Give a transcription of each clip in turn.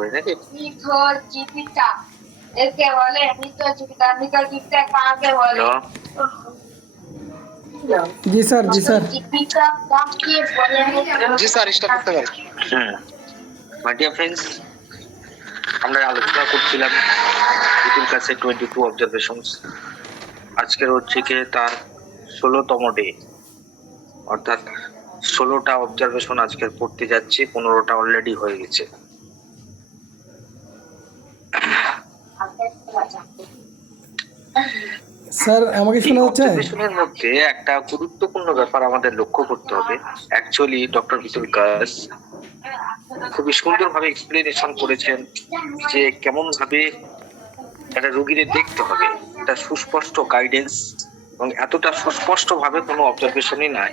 পারি নাকি? জীবিকা একে বলে জীবিকা কাকে বলে? জি স্যার জীবিকা কাকে বলে? জি স্যার, স্টার্ট করতে পারি। মাই ডিয়ার ফ্রেন্ডস, আমরা আলোচনা করছিলাম বিটুল কাছে 22 অবজারভেশনস। আজকের হচ্ছে কি তার 16তম ডে, অর্থাৎ 16টা অবজারভেশন আজকের পড়তে যাচ্ছে, 15টা অলরেডি হয়ে গেছে। স্যার আমাকে শোনা যাচ্ছে? অবজারভেশনের মধ্যে একটা গুরুত্বপূর্ণ ব্যাপার আমাদের লক্ষ্য করতে হবে। অ্যাকচুয়ালি ডক্টর বিটুল কাস খুবই সুন্দরভাবে এক্সপ্লেনেশন করেছেন যে কেমন ভাবে একটা রোগীদের দেখতে হবে, একটা সুস্পষ্ট গাইডেন্স, এবং এতটা সুস্পষ্ট ভাবে কোনো অবজারভেশনই নাই।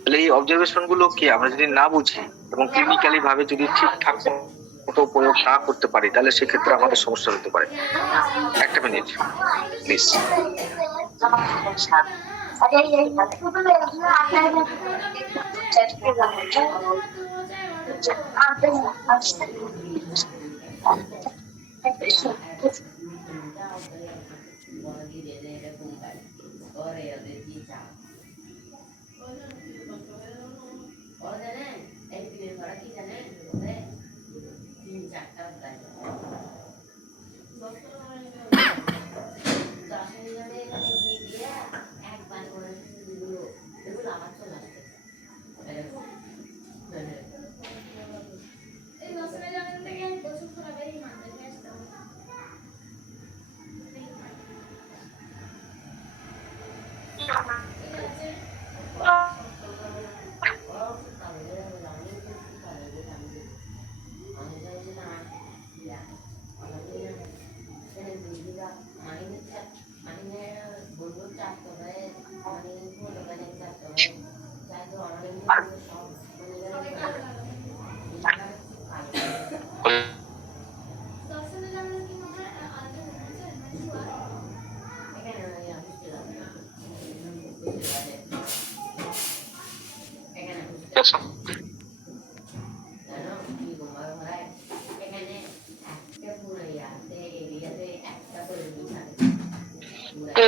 তাহলে এই অবজারভেশন গুলোকে আমরা যদি না বুঝি এবং ক্লিনিক্যালি ভাবে যদি ঠিকঠাক মতো প্রয়োগ না করতে পারি, তাহলে সেক্ষেত্রে আমাদের সমস্যা হতে পারে। একটা মিনিট প্লিজ।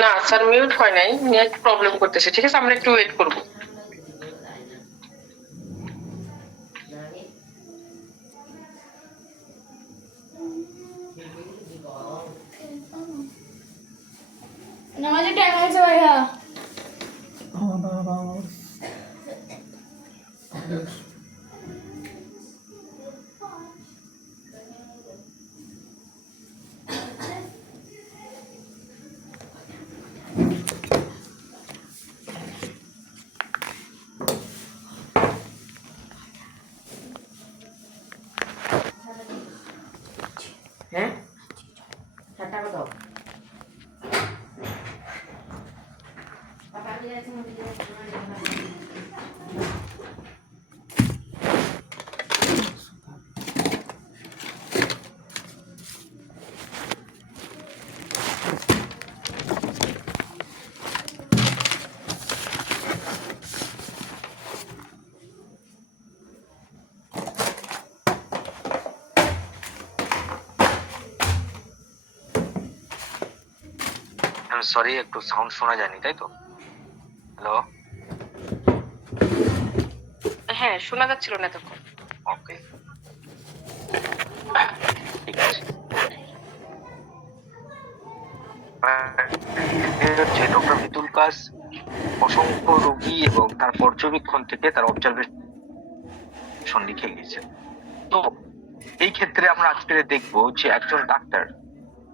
না স্যার, মিউট হয় নাই, নেট প্রবলেম করতেছে। ঠিক আছে, আমরা একটু ওয়েট করব। নামাজের টাইম হয়েছে ভাইয়া। হ্যাঁ, 7টা কত? সরি, একটু সাউন্ড শোনা যায়নি, তাই তো? হ্যালো, হ্যাঁ, শোনা যাচ্ছিল না তখন। ওকে, ঠিক আছে। হচ্ছে ডক্টর বিটুল কাস অসংখ্য রোগী এবং তার পর্যবেক্ষণ থেকে তার অবজারভেশন লিখে গিয়েছেন। তো এই ক্ষেত্রে আমরা আজকে দেখবো যে একজন ডাক্তার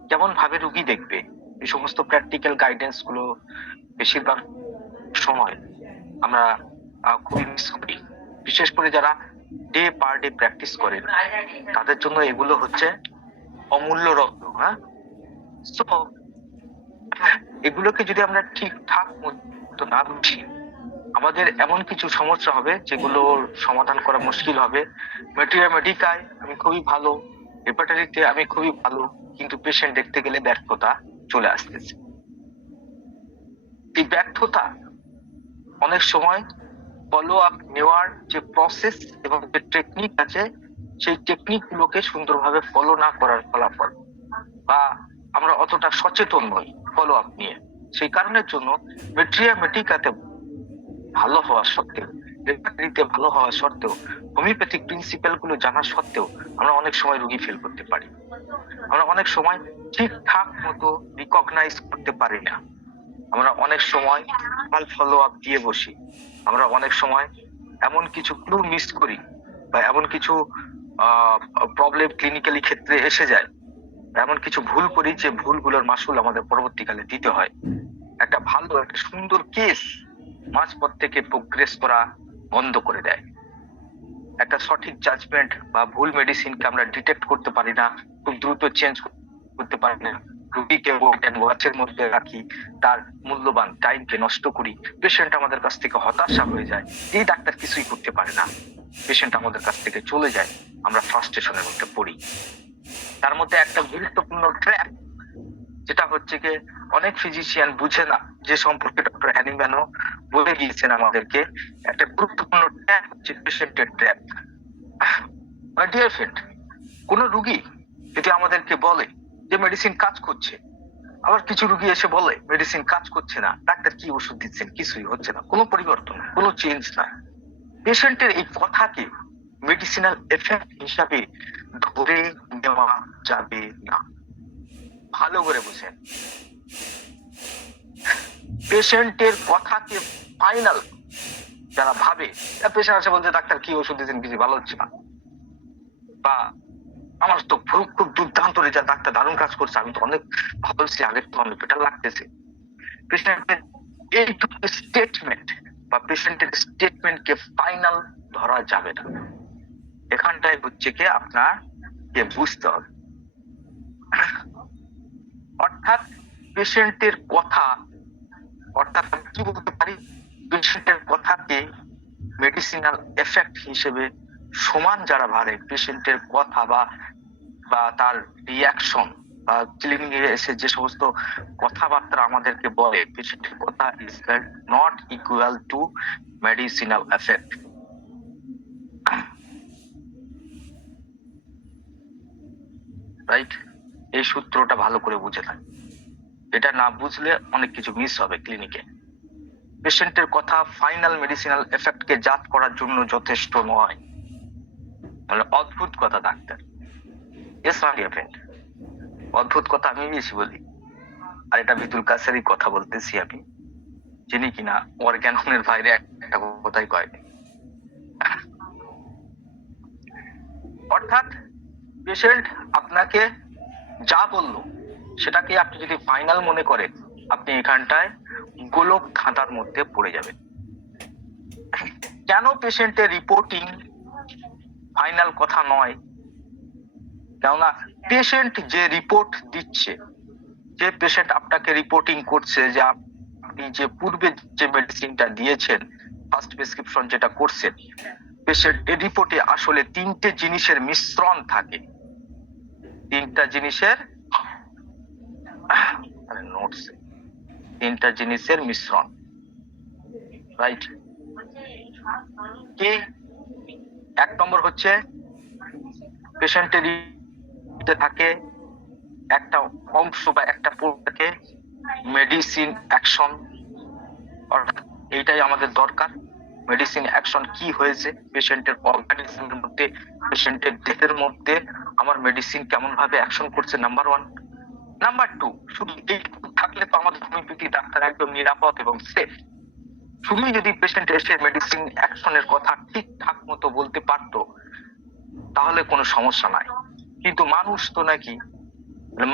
কেমন ভাবে রোগী দেখবে। এই সমস্ত প্র্যাকটিক্যাল গাইডেন্স গুলো বেশিরভাগ সময় আমরা খুবই মিস করি, বিশেষ করে যারা ডে পার ডে প্র্যাকটিস করেন, তাদের জন্য এগুলো হচ্ছে অমূল্য রত্ন। হ্যাঁ, তো এগুলোকে যদি আমরা ঠিকঠাক মতো না বুঝি, আমাদের এমন কিছু সমস্যা হবে যেগুলোর সমাধান করা মুশকিল হবে। মেডিকায় আমি খুবই ভালো, হেপাটারিতে আমি খুবই ভালো, কিন্তু পেশেন্ট দেখতে গেলে ব্যর্থতা চলে আসতেছে। এই ব্যর্থতা অনেক সময় ফলো আপ নেওয়ার যে প্রসেস এবং যে টেকনিক আছে, সেই টেকনিক গুলোকে সুন্দরভাবে ফলো না করার ফলাফল, বা আমরা অতটা সচেতন নই ফলো আপ নিয়ে। সেই কারণের জন্য মেডিকাতে ভালো হওয়া সত্ত্বেও, রেপারিতে ভালো হওয়া সত্ত্বেও, হোমিওপ্যাথিক প্রিন্সিপাল গুলো জানা সত্ত্বেও আমরা অনেক সময় রোগী ফেল করতে পারি। আমরা অনেক সময় ঠিকঠাক মতো রিকগনাইজ করতে পারি না। আমরা অনেক সময় ফলো আপ দিয়ে বসি। আমরা অনেক সময় এমন কিছু ক্লু মিস করি, বা এমন কিছু প্রবলেম ক্লিনিক্যালি ক্ষেত্রে এসে যায়, এমন কিছু ভুল করি যে ভুলগুলোর মাসুল আমাদের পরবর্তীকালে দিতে হয়। একটা ভালো একটা সুন্দর কেস মাঝপথ থেকে প্রোগ্রেস করা বন্ধ করে দেয়। একটা সঠিক জাজমেন্ট বা ভুল মেডিসিনকে আমরা ডিটেক্ট করতে পারি না, খুব দ্রুত চেঞ্জ করতে পারি না, রুগীকে ওয়েট এন্ড ওয়াচের মধ্যে রাখি, তার মূল্যবান টাইমকে নষ্ট করি। পেশেন্ট আমাদের কাছ থেকে হতাশা হয়ে যায়, এই ডাক্তার কিছুই করতে পারে না, পেশেন্ট আমাদের কাছ থেকে চলে যায়, আমরা ফ্রাস্ট্রেশনের মধ্যে পড়ি। তার মধ্যে একটা গুরুত্বপূর্ণ ট্র্যাপ যেটা হচ্ছে যে অনেক ফিজিশিয়ান বুঝে না, যে সম্পর্কে ডক্টর হ্যানিম্যানও বলে গিয়েছেন আমাদেরকে, একটা গুরুত্বপূর্ণ ট্র্যাপ হচ্ছে পেশেন্টের ট্র্যাপ। মাই ডিয়ার ফ্রেন্ড, কোন রুগী যদি আমাদেরকে বলে যে মেডিসিন কাজ করছে, আবার কিছু রুগী এসে বলে মেডিসিন কাজ করছে না, ডাক্তার কি ওষুধ দিচ্ছেন, কিছুই হচ্ছে না, কোনো পরিবর্তন, কোনো চেঞ্জ না। পেশেন্টের এই কথাকে মেডিসিনাল এফেক্ট হিসাবে ধরে নেওয়া যাবে না। ভালো করে বুঝেন, পেশেন্টের কথাকে ফাইনাল যারা ভাবে, পেশেন্ট আসে বলছে ডাক্তার কি ওষুধ দিচ্ছেন, কিছু ভালো হচ্ছে না, বা আমার তো খুব দুর্দান্ত রেজাল্ট, ডাক্তার দারুণ কাজ করছে, আমি তো অনেক ভালো হচ্ছি, আগের তো অনেক বেটার লাগতেছে। পেশেন্টের এই স্টেটমেন্ট বা পেশেন্টের স্টেটমেন্টকে ফাইনাল ধরা যাবে না। এখানটায় হচ্ছে কি আপনাকে বুঝতে হবে, অর্থাৎ পেশেন্টের কথা, অর্থাৎ আমি কি বলতে পারি, পেশেন্টের কথাকে মেডিসিনাল এফেক্ট হিসেবে সমান যারা ভাবে, পেশেন্টের কথা বা তার রিয়াকশন বা ক্লিনিকে এসে যে সমস্ত কথাবার্তা আমাদেরকে বলে, পেশেন্টের কথা is not equal to medicinal effect. Right? এই সূত্রটা ভালো করে বুঝে থাকে, এটা না বুঝলে অনেক কিছু মিস হবে ক্লিনিকে। পেশেন্টের কথা ফাইনাল মেডিসিনাল এফেক্টকে জাজ করার জন্য যথেষ্ট নয়। মানে অদ্ভুত কথা doctor, S my dear friend, অদ্ভুত কথা আমি বেশি বলি। আর এটা বিতুল কাছেরই কথা বলতেছি আমি, যিনি কিনা অর্গানের বাইরে একটা কথাই কয়। অর্থাৎ পেশেন্ট আপনাকে যা বললো সেটাকে আপনি যদি ফাইনাল মনে করেন, আপনি এখানটায় গোলক ধাঁধার মধ্যে পড়ে যাবেন। কেন পেশেন্টের রিপোর্টিং ফাইনাল কথা নয়? কেননা পেশেন্ট যে রিপোর্ট দিচ্ছে, যে পেশেন্ট আপনাকে রিপোর্টিং করছে যে আপনি যে পূর্বে যে মেডিসিনটা দিয়েছেন, ফার্স্ট প্রেসক্রিপশন যেটা করছেন, পেশেন্ট এই রিপোর্টে আসলে তিনটে জিনিসের মিশ্রণ থাকে। তিনটা জিনিসের মিশ্রণ, রাইট? কি? এক নম্বর হচ্ছে পেশেন্টের থাকে একটা অংশ বা একটা থাকে মেডিসিন অ্যাকশন, অর্থাৎ এইটাই আমাদের দরকার। মেডিসিন অ্যাকশন কি হয়েছে পেশেন্টের অর্গানিজমের মধ্যে, পেশেন্টের দেহের মধ্যে আমার মেডিসিন কেমন ভাবে অ্যাকশন করছে, নাম্বার ওয়ান। নাম্বার টু, শুধু এইটুকু থাকলে তো আমাদের হোমিওপ্যাথি ডাক্তার একদম নিরাপদ এবং সেফ। শুধু যদি পেশেন্ট এসে মেডিসিন অ্যাকশনের কথা ঠিকঠাক মতো বলতে পারতো তাহলে কোনো সমস্যা নাই। কিন্তু মানুষ তো নাকি,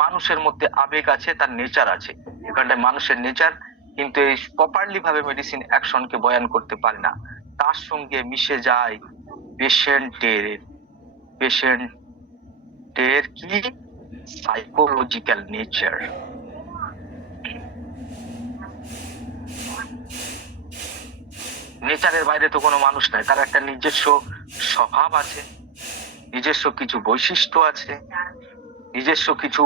মানুষের মধ্যে আবেগ আছে, তার নেচার আছে, এখানটায় মানুষের নেচার কিন্তু এই প্রপারলি ভাবে মেডিসিন অ্যাকশনকে বয়ান করতে পারে না। তার সঙ্গে মিশে যায় পেশেন্টের কি সাইকোলজিক্যাল নেচার। নেচারের বাইরে তো কোনো মানুষ নাই, তার একটা নিজস্ব স্বভাব আছে, নিজস্ব কিছু বৈশিষ্ট্য আছে, নিজস্ব কিছু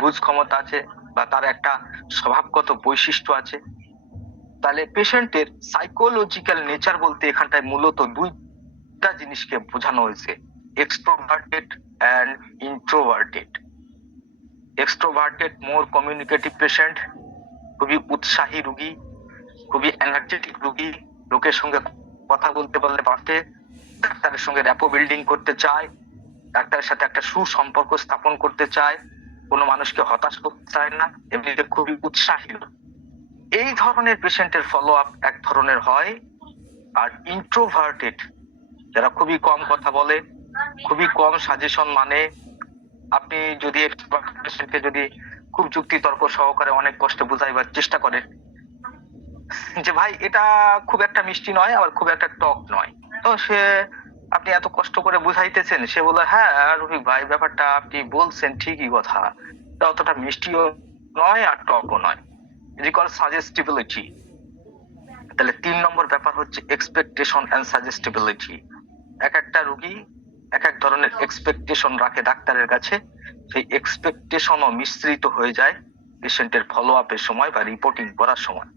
বুঝ ক্ষমতা আছে, বা তার একটা স্বভাবগত বৈশিষ্ট্য আছে। তাহলে পেশেন্টের সাইকোলজিক্যাল নেচার বলতে এখানটায় মূলত দুইটা জিনিসকে বোঝানো হয়েছে। extroverted and introverted. Extroverted more communicative patient, খুবই উৎসাহী রোগী, খুবই এনার্জেটিক রোগী, লোকের সঙ্গে কথা বলতে পারলে পারতে, ডাক্তারের সঙ্গে র্যাপো বিল্ডিং করতে চায়, ডাক্তারের সাথে একটা সুসম্পর্ক স্থাপন করতে চায়, কোনো মানুষকে হতাশ করতে চায় না, এমনিতে খুবই উৎসাহী। এই ধরনের পেশেন্টের ফলো আপ এক ধরনের হয়। আর ইন্ট্রোভার্টেড যারা খুবই কম কথা বলে, খুবই কম সাজেশন মানে, আপনি যদি পেশেন্টকে যদি খুব যুক্তি তর্ক সহকারে অনেক কষ্টে বুঝাইবার চেষ্টা করেন যে ভাই এটা খুব একটা মিষ্টি নয় আবার খুব একটা টক নয়, তো সে আপনি এত কষ্ট করে বুঝাইতেছেন, সে বলে হ্যাঁ রফিক ভাই ব্যাপারটা আপনি বলছেন ঠিকই কথা, এটা অতটা মিষ্টিও নয় আর টকও নয়। রিকল সাজেস্টিবিলিটি। তাহলে 3 নম্বর ব্যাপার হচ্ছে এক্সপেকটেশন এন্ড সাজেস্টিবিলিটি। এক একটা রোগী এক এক ধরনের এক্সপেকটেশন রাখে ডাক্তারের কাছে, সেই এক্সপেকটেশনও মিশ্রিত হয়ে যায় পেশেন্টের ফলো আপের সময় বা রিপোর্টিং করার সময়।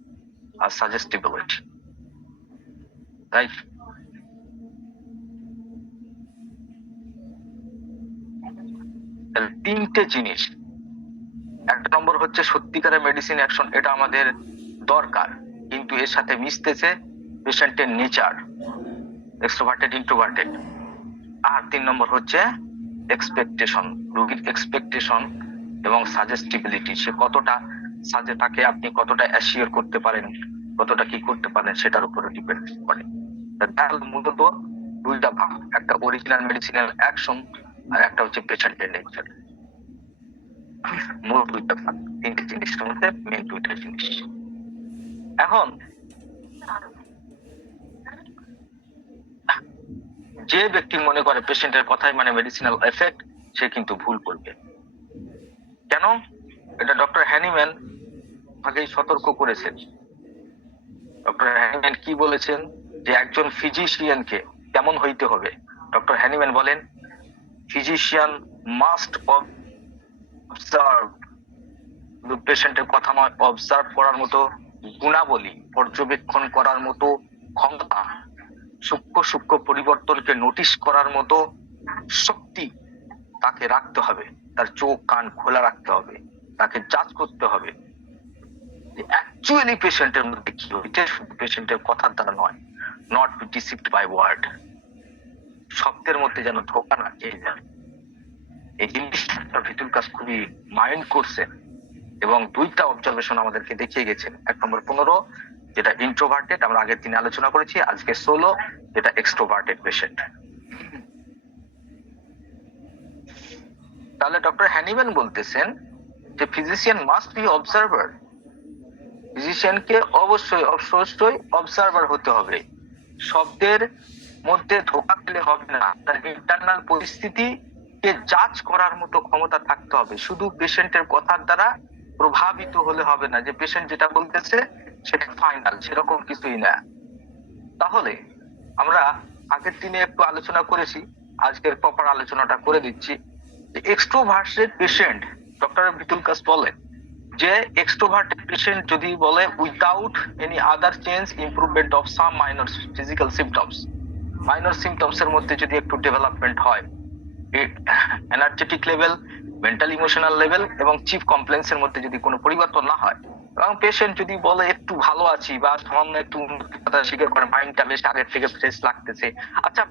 আর সাজেস্টিবিলিটি, রাইট? তিনটে জিনিস। এক নম্বর হচ্ছে সত্যিকারের মেডিসিন অ্যাকশন, এটা আমাদের দরকার, কিন্তু এর সাথে মিশতেছে পেশেন্টের নেচার, এক্সট্রোভার্টেড ইন্ট্রোভার্টেড। আর 3 নম্বর হচ্ছে এক্সপেকটেশন, রোগীর এক্সপেকটেশন এবং সাজেস্টিবিলিটি, সে কতটা সাজে তাকে আপনি কতটা অ্যাসিওর করতে পারেন, কতটা কি করতে পারেন সেটার উপরে ডিপেন্ড করে। মূলত দুইটা ভাগ, একটা অরিজিনাল মেডিসিনাল অ্যাকশন আর একটা হচ্ছে পেশেন্টের নেচার। মূল দুইটা ভাগ, তিনটে জিনিসের মধ্যে মেন দুইটা জিনিস। এখন যে ব্যক্তি মনে করে পেশেন্টের কথাই মানে মেডিসিনাল এফেক্ট, সে কিন্তু ভুল করবে। কেন? এটা ডক্টর হ্যানিম্যান আগেই সতর্ক করেছেন। ডক্টর হ্যানিম্যান কি বলেছেন যে একজন ফিজিশিয়ানকে কেমন হইতে হবে? ডক্টর হ্যানিম্যান বলেন ফিজিশিয়ান মাস্ট অবজার্ভ, পেশেন্টের কথা নয়, অবজার্ভ করার মতো গুণাবলী, পর্যবেক্ষণ করার মতো ক্ষমতা, সূক্ষ্ম সূক্ষ্ম পরিবর্তনকে নোটিশ করার মতো শক্তি তাকে রাখতে হবে, তার চোখ কান খোলা রাখতে হবে, তাকে জাজ করতে হবে অ্যাকচুয়ালি পেশেন্টের মধ্যে কি হচ্ছে, শুধু পেশেন্টের কথার দ্বারা নয়, not be deceived by word, শব্দের মধ্যে যেন ধোকা না খেয়ে যায়। এই জিনিসটা ভিতুল কাজ খুবই মাইন্ড করছেন এবং দুইটা অবজারভেশন আমাদেরকে দেখিয়ে গেছেন। 1 নম্বর 15 যেটা ইন্ট্রোভার্টেড, আমরা আগের দিনে আলোচনা করেছি, আজকে 16 যেটা এক্সট্রোভার্টেড পেশেন্ট। তাহলে ডক্টর হ্যানিম্যান বলতেছেন যে ফিজিশিয়ান মাস্ট বি অবজার্ভার, ফিজিশিয়ানকে অবশ্যই অবশ্যই অবজার্ভার হতে হবে, শব্দের মধ্যে ধোকা খেলে হবে না, তার ইন্টারনাল পরিস্থিতিকে জাজ করার মতো ক্ষমতা থাকতে হবে। শুধু পেশেন্টের কথার দ্বারা প্রভাবিত হলে হবে না যে পেশেন্ট যেটা বলতেছে সেটা ফাইনাল, সেরকম কিছুই না। তাহলে আমরা আগের দিনে একটু আলোচনা করেছি, আজকের প্রপার আলোচনাটা করে দিচ্ছি। এক্সট্রোভার্টেড পেশেন্ট, ডক্টর ভিতুল কাস বলেন যে এক্সট্রোভার্টেড পেশেন্ট যদি বলে without any other change improvement of some minor physical symptoms, minor symptoms এর মধ্যে যদি একটু ডেভেলপমেন্ট হয়, energetic level, mental emotional level এবং চিফ কমপ্লেন্স এর মধ্যে যদি কোনো পরিবর্তন না হয়, এবং পেশেন্ট যদি বলে একটু ভালো আছি বা সামান্য একটু কথা স্বীকার করে মাইন্ডটা বেশ আগের থেকে ফ্রেশ লাগতেছে, আচ্ছা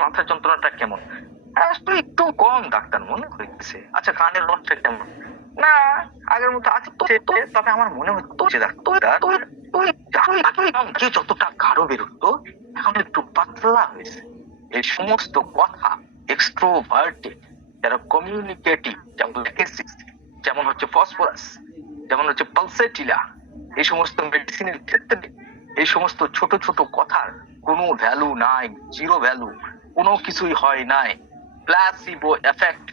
মাথার যন্ত্রণাটা কেমন, একটু কম ডাক্তার মনে হইতেছে, আচ্ছা কানের রসটা কেমন, না আগের মতো আছে তো, তবে আমার মনে হচ্ছে যতটা গাঢ় বেরোতো এখন একটু পাতলা হয়েছে। এই সমস্ত কথা এক্সট্রোভার্টেড যারা কমিউনিকেটিভ, যেমন হচ্ছে ফসফরাস, যেমন হচ্ছে পালসেটিলা, এই সমস্ত মেডিসিনের ক্ষেত্রে এই সমস্ত ছোট ছোট কথার কোনো ভ্যালু নাই, জিরো ভ্যালু, কোনো কিছুই হয় নাই। প্লাসিবো এফেক্ট,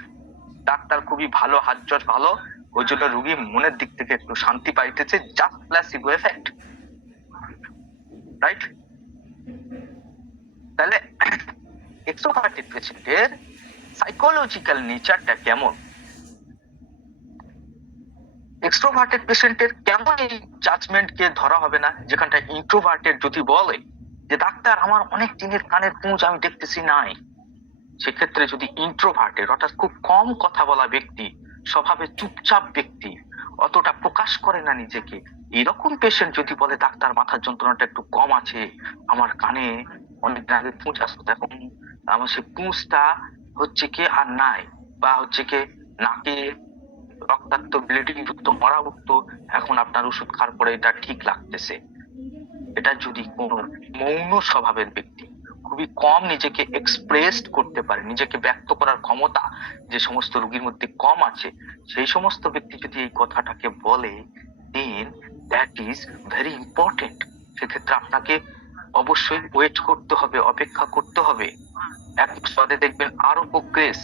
ডাক্তার খুবই ভালো, হাজর ভালো, ওই জন্য রোগী মনের দিক থেকে একটু শান্তি পাইতেছে, জাস্ট প্লাসিবো এফেক্ট, রাইট? তাহলে এক্সট্রোভার্টেড পেশেন্টের সাইকোলজিক্যাল নেচারটা কেমন? এক্সট্রোভার্টেড পেশেন্টের কেমন এই জাজমেন্টকে ধরা হবে না, যেখানটা ইন্ট্রোভার্টেড যদি বলে যে ডাক্তার আমার অনেক দিনের কানের পুঁজ আমি দেখতেছি নাই, সেক্ষেত্রে যদি ইন্ট্রোভার্টেড অর্থাৎ খুব কম কথা বলা ব্যক্তি, স্বভাবে চুপচাপ ব্যক্তি, অতটা প্রকাশ করে না নিজেকে, এরকম পেশেন্ট যদি বলে ডাক্তার মাথার যন্ত্রণাটা একটু কম আছে, আমার কানে অনেক আগে পুঁজ আসতো, এখন আমার সে পুঁজটা হচ্ছে কি আর নাই, বা হচ্ছে কি নাকে রক্তাক্ত ব্লিডিং যুক্ত মরা মুক্ত, এখন আপনার ওষুধ খাওয়ার পরে এটা ঠিক লাগতেছে, এটা যদি কোনো মৌন স্বভাবের ব্যক্তি, খুবই কম নিজেকে এক্সপ্রেস করতে পারে, নিজেকে ব্যক্ত করার ক্ষমতা যে সমস্ত রোগীর মধ্যে কম আছে, সেই সমস্ত ব্যক্তি যদি এই কথাটাকে বলে, দেন দ্যাট ইজ ভেরি ইম্পর্টেন্ট। সেক্ষেত্রে আপনাকে অবশ্যই ওয়েট করতে হবে, অপেক্ষা করতে হবে, এক পদে দেখবেন আরো প্রোগ্রেস।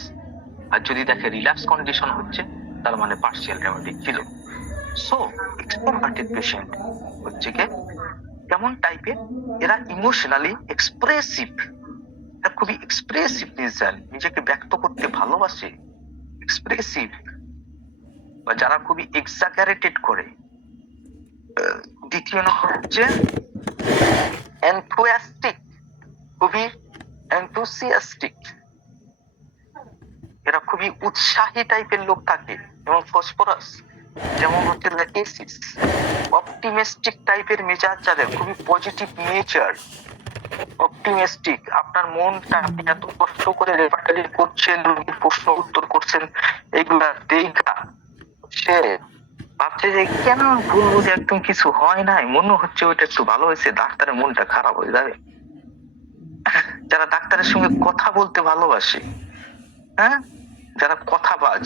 আর যদি দেখে রিল্যাক্স কন্ডিশন হচ্ছে, তার মানে পার্সিয়াল রেমেডি ছিল। সো এক্সট্রোভার্টেড পেশেন্ট হচ্ছে কি কেমন টাইপের, এরা ইমোশনালি এক্সপ্রেসিভ, এরা খুবই এক্সপ্রেসিভ নেচার, নিজেকে ব্যক্ত করতে ভালোবাসে, এক্সপ্রেসিভ, বা যারা খুবই এক্সাগারেটেড করে। দ্বিতীয় নম্বর হচ্ছে এনথুয়াস্টিক, খুবই এনথুসিয়াস্টিক, এরা খুবই উৎসাহী টাইপের লোক থাকে, এবং ফসফরাস যেমন হচ্ছে ল্যাকেসিস, অপটিমিস্টিক টাইপের মেজাজ যাদের, খুবই পজিটিভ নেচার, অপটিমিস্টিক। আপনার মনটা, আপনি এত কষ্ট করে রেপার্টারি করছেন, রোগীর প্রশ্ন উত্তর করছেন, এগুলা দেখা সে ভাবছে যে কেন বলবো যে একদম কিছু হয় নাই, মনে হচ্ছে ওইটা একটু ভালো হয়েছে, ডাক্তারের মনটা খারাপ হয়ে যাবে। যারা ডাক্তারের সঙ্গে কথা বলতে ভালোবাসে, হ্যাঁ, যারা কথাবাজ,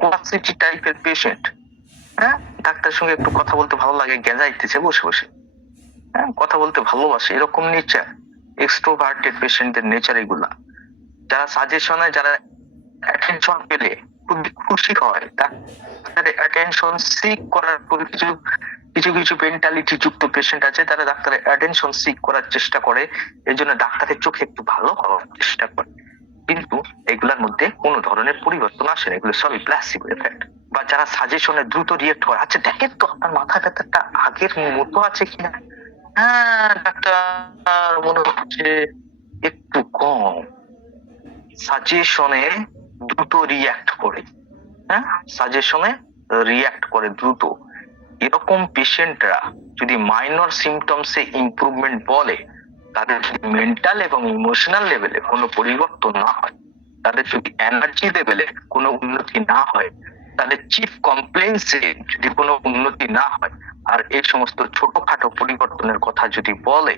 ক্লাসিটি টাইপের পেশেন্ট, হ্যাঁ, ডাক্তারের সঙ্গে একটু কথা বলতে ভালো লাগে, গেঁজাইতেছে বসে বসে, হ্যাঁ, কথা বলতে ভালোবাসে, এরকম নেচার এক্সট্রোভার্টেড পেশেন্টদের নেচার এগুলা। যারা সাজেশনে, যারা অ্যাটেনশন পেলে খুবই খুশি হয়, তাদের অ্যাটেনশন সিক করার কিছু কিছু কিছু মেন্টালিটি যুক্ত পেশেন্ট আছে, তারা ডাক্তারের অ্যাটেনশন সিক করার চেষ্টা করে, এর জন্য ডাক্তারের চোখে একটু ভালো হওয়ার চেষ্টা করে, কিন্তু এগুলোর মধ্যে কোনো ধরনের পরিবর্তন আসে না, এগুলো সবই প্লাসিবো এফেক্ট। বা যারা সাজেশনে দ্রুত রিয়েক্ট হয়, আচ্ছা দেখেন তো আপনার মাথা ব্যথাটা আগের মতো আছে কিনা, হ্যাঁ ডাক্তার মনে হচ্ছে একটু কম, সাজেশনে দ্রুত রিয়াক্ট করে, হ্যাঁ, সাজেশনে রিয়াক্ট করে দ্রুত, এরকম পেশেন্টরা যদি মাইনর সিমটমসে ইমপ্রুভমেন্ট বলে, তাদের যদি মেন্টাল এবং ইমোশনাল লেভেলে কোনো পরিবর্তন না হয়, তাদের যদি এনার্জি লেভেলে কোনো উন্নতি না হয়, তাদের চিফ কমপ্লেন্সে যদি কোনো উন্নতি না হয়, আর এই সমস্ত ছোটখাটো পরিবর্তনের কথা যদি বলে,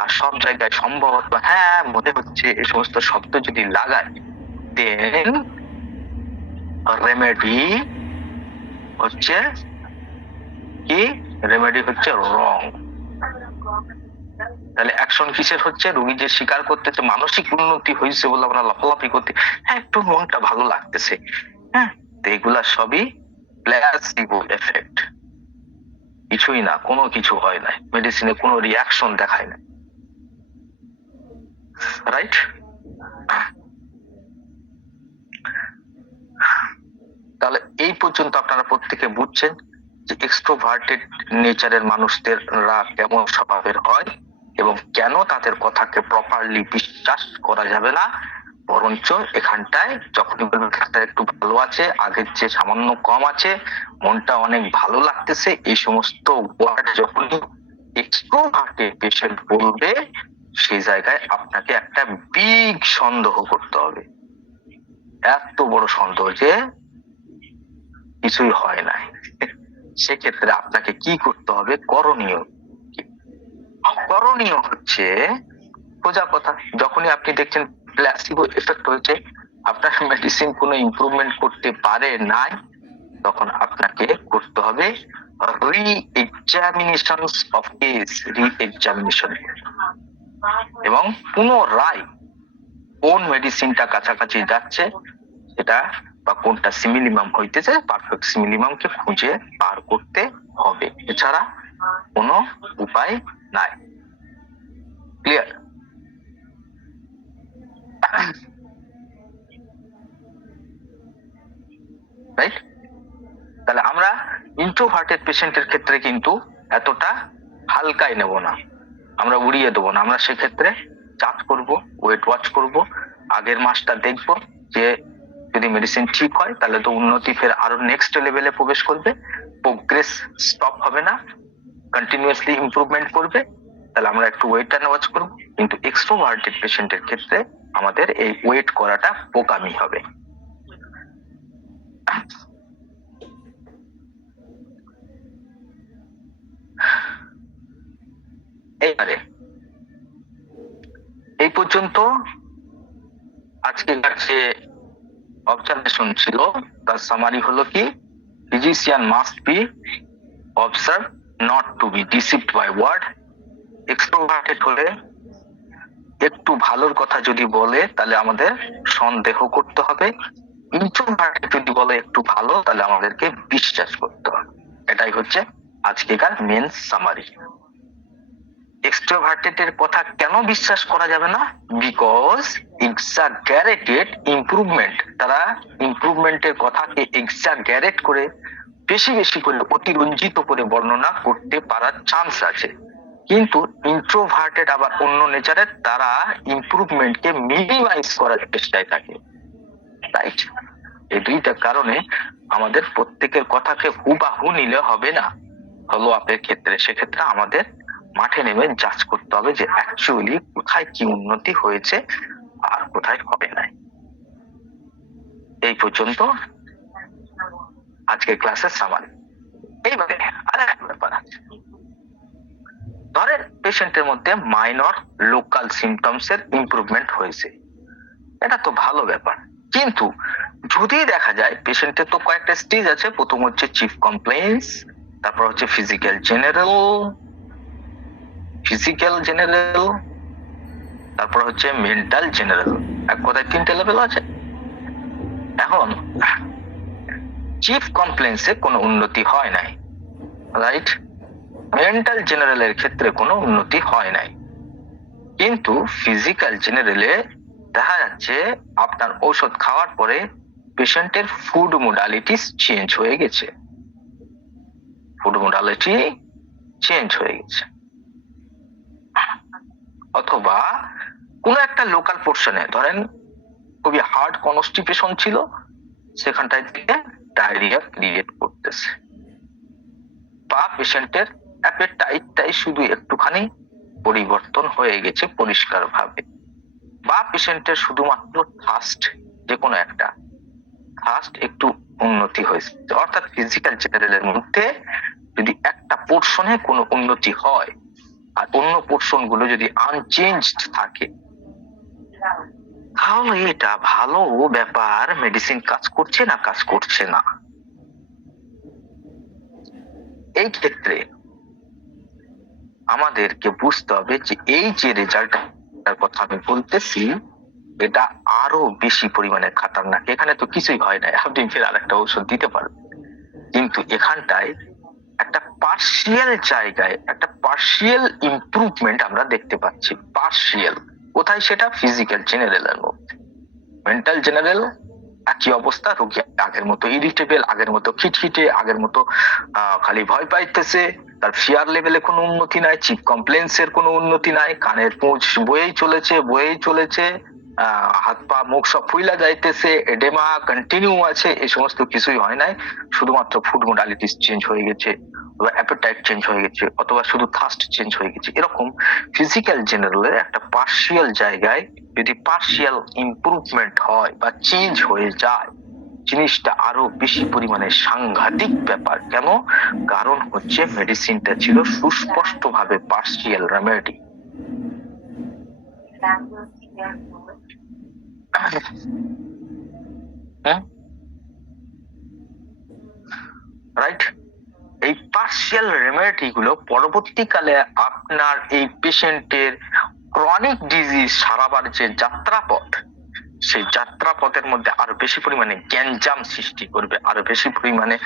আর সব জায়গায় সম্ভবত হ্যাঁ মনে হচ্ছে, এই সমস্ত শব্দ যদি লাগায়, দেন রেমেডি হচ্ছে কি, রেমেডি হচ্ছে রং। তাহলে অ্যাকশন কিসের হচ্ছে, রোগী যে স্বীকার করতেছে মানসিক উন্নতি হয়েছে বলে আমরা লাফালাফি করতে, হ্যাঁ একটু মনটা ভালো লাগতেছে, হ্যাঁ, তো এগুলা সবই প্ল্যাসিবো এফেক্ট, কিছুই না, কোনো কিছু হয় না, মেডিসিনে কোনো রিয়াকশন দেখায় না, রাইট? তাহলে এই পর্যন্ত আপনারা প্রত্যেকে বুঝছেন যে এক্সট্রোভার্টেড নেচারের মানুষদের কেমন স্বভাবের হয়, এবং কেন তাদের কথাকে প্রপারলি বিশ্বাস করা যাবে না, বরঞ্চ এখানটায় যখনই বলবেন ডাক্তার একটু ভালো আছে, আগের যে সামান্য কম আছে, মনটা অনেক ভালো লাগতেছে, এই সমস্ত ওয়ার্ড যখনই এক্সট্রোভার্টেড পেশেন্ট বলবে, সেই জায়গায় আপনাকে একটা বিগ সন্দেহ করতে হবে, এত বড় সন্দেহ যে কিছুই হয় না। সেক্ষেত্রে আপনাকে কি করতে হবে, করণীয় করণীয় হচ্ছে সোজা কথা, যখনই আপনি দেখছেন প্ল্যাসিবো এফেক্ট হয়েছে, আপনার মেডিসিন কোনো ইমপ্রুভমেন্ট করতে পারে নাই, তখন আপনাকে করতে হবে রি-এক্সামিনেশনস অফ কেস, রি-এক্সামিনেশন, এবং পুনরায় কোন মেডিসিনটা কাছাকাছি যাচ্ছে সেটা, বা কোনটা সিমিলিমাম হইতেছে, পারফেক্ট সিমিলিমামকে খুঁজে বার করতে হবে, এছাড়া কোনো উপায় নাই। ক্লিয়ার? রাইট? তাহলে আমরা ইন্ট্রোভার্টেড পেশেন্টের ক্ষেত্রে কিন্তু এতটা হালকাই নেব না, আমরা উড়িয়ে দেবো না, আমরা সেক্ষেত্রে চার্জ করব, ওয়েট ওয়াচ করব, আগের মাসটা দেখব যে যদি মেডিসিন ঠিক হয় তাহলে তো উন্নতি ফের আরো নেক্সট লেভেলে প্রবেশ করবে, প্রোগ্রেস স্টপ হবে না, কন্টিনিউয়াসলি ইমপ্রুভমেন্ট করবে, তাহলে আমরা একটু ওয়েট অ্যান্ড ওয়াচ করব। কিন্তু এক্সট্রোভার্টেড পেশেন্টের ক্ষেত্রে আমাদের এই ওয়েট করাটা বোকামি হবে। এইবারে এই পর্যন্ত আজকের যে অবজারভেশন ছিল তার সামারি হলো কি, physician must be observe not to be deceived by word. Extroverted হলে একটু ভালোর কথা যদি বলে তাহলে আমাদের সন্দেহ করতে হবে, ইন্ট্রোভার্টেড যদি বলে একটু ভালো তাহলে আমাদেরকে বিশ্বাস করতে হবে। এটাই হচ্ছে আজকেকার মেন সামারি। এক্সট্রোভার্টেড এর কথা কেন বিশ্বাস করা যাবে না? বিকজ এক্সাজারেটেড ইমপ্রুভমেন্ট, তারা ইমপ্রুভমেন্টের কথাকে এক্সাজারেট করে বেশি বেশি করে অতিরঞ্জিত করে বর্ণনা করতে পারার চান্স আছে। কিন্তু ইন্ট্রোভার্টেড আবার অন্য নেচারের, তারা ইমপ্রুভমেন্টকে মিনিমাইজ করার চেষ্টায় থাকে। রাইট? এই দুইটা কারণে আমাদের প্রত্যেকের কথাকে হুবাহু নিলে হবে না ফলো আপের ক্ষেত্রে। সেক্ষেত্রে আমাদের মাঠে নেমে যাচ করতে হবে যে অ্যাকচুয়ালি কোথায় কি উন্নতি হয়েছে আর কোথায় হবে নাই। এই পর্যন্ত আজকের ক্লাসের সামারি। এইবারে আরেকটা ব্যাপার আছে, ধরেন পেশেন্টের মধ্যে মাইনর লোকাল সিমটমস এর ইমপ্রুভমেন্ট হয়েছে, এটা তো ভালো ব্যাপার। কিন্তু যদি দেখা যায় পেশেন্টের তো কয়েকটা স্টেজ আছে, প্রথম হচ্ছে চিফ কমপ্লেইন্স, তারপর হচ্ছে ফিজিক্যাল জেনারেল, তারপর হচ্ছে মেন্টাল জেনারেল, এক কথায় 3টে লেভেল আছে। এখন চিফ কমপ্লেইন্সে কোনো উন্নতি হয় নাই, রাইট? মেন্টাল জেনারেলের ক্ষেত্রে কোনো উন্নতি হয় নাই, কিন্তু ফিজিক্যাল জেনারেলে দেখা যাচ্ছে আপনার ঔষধ খাওয়ার পরে পেশেন্টের ফুড মোডালিটি চেঞ্জ হয়ে গেছে, অথবা কোনো একটা লোকাল পোর্শনে, ধরেন খুবই হার্ড কনস্টিপেশন ছিল, সেখানটায় থেকে ডায়রিয়া ক্রিয়েট করতেছে, বা পেশেন্টের অ্যাপেটাইটটাই শুধু একটুখানি পরিবর্তন হয়ে গেছে পরিষ্কার ভাবে, বা পেশেন্টের শুধুমাত্র থার্স্ট, যে কোনো একটা থার্স্ট একটু উন্নতি হয়েছে। অর্থাৎ ফিজিক্যাল জেনারেলের মধ্যে যদি একটা পোর্শনে কোনো উন্নতি হয় আর অন্য পোর্শন গুলো যদি আনচেঞ্জড থাকে, তাহলে এটা ভালো ব্যাপার, মেডিসিন কাজ করছে না কাজ করছে না। এই ক্ষেত্রে আমাদেরকে বুঝতে হবে যে এই যে রেজাল্টটার কথা আমি বলতেছি এটা আরো বেশি পরিমাণে খাতারনাক। এখানে তো কিছুই হয় না, আপনি ফের আরেকটা ঔষধ দিতে পারবেন, কিন্তু এখানটায় একটা পার্শিয়াল জায়গায় একটা পার্শিয়াল ইমপ্রুভমেন্ট আমরা দেখতে পাচ্ছি। পার্শিয়াল কোথায়? সেটা ফিজিক্যাল জেনারেলের মধ্যে। মেন্টাল জেনারেল একই অবস্থা, রোগী আগের মতো ইরিটেবল, আগের মতো খিটখিটে, আগের মতো খালি ভয় পাইতেছে, তার ফিয়ার লেভেলে কোনো উন্নতি নাই, চিফ কমপ্লেন্স এর কোনো উন্নতি নাই, কানের পুঁজ বয়েই চলেছে, হাত পা মুখ সব ফুইলা যাইতেছে, এডেমা কন্টিনিউ আছে, এই সমস্ত কিছুই হয় নাই, শুধুমাত্র ফুড মোডালিটিস চেঞ্জ হয়ে গেছে, অথবা অ্যাপেটাইট চেঞ্জ হয়ে গেছে, অথবা শুধু থার্স্ট চেঞ্জ হয়ে গেছে। এরকম ফিজিক্যাল জেনারেলের একটা পার্শিয়াল জায়গায় যদি পার্শিয়াল ইমপ্রুভমেন্ট হয় বা চেঞ্জ হয়ে যায়, জিনিসটা আরো বেশি পরিমাণে সাংঘাতিক ব্যাপার। কেন? কারণ হচ্ছে মেডিসিনটা ছিল সুস্পষ্টভাবে পার্শিয়াল রেমেডি। রাইট? এই পার্শিয়াল রেমেডি গুলো পরবর্তীকালে আপনার এই পেশেন্টের ক্রনিক ডিজিজ সারাবার যে যাত্রাপথ, সেই যাত্রাপথের মধ্যে আরো বেশি পরিমাণে গ্যাঞ্জাম সৃষ্টি করবে, আরো বেশি পরিমাণে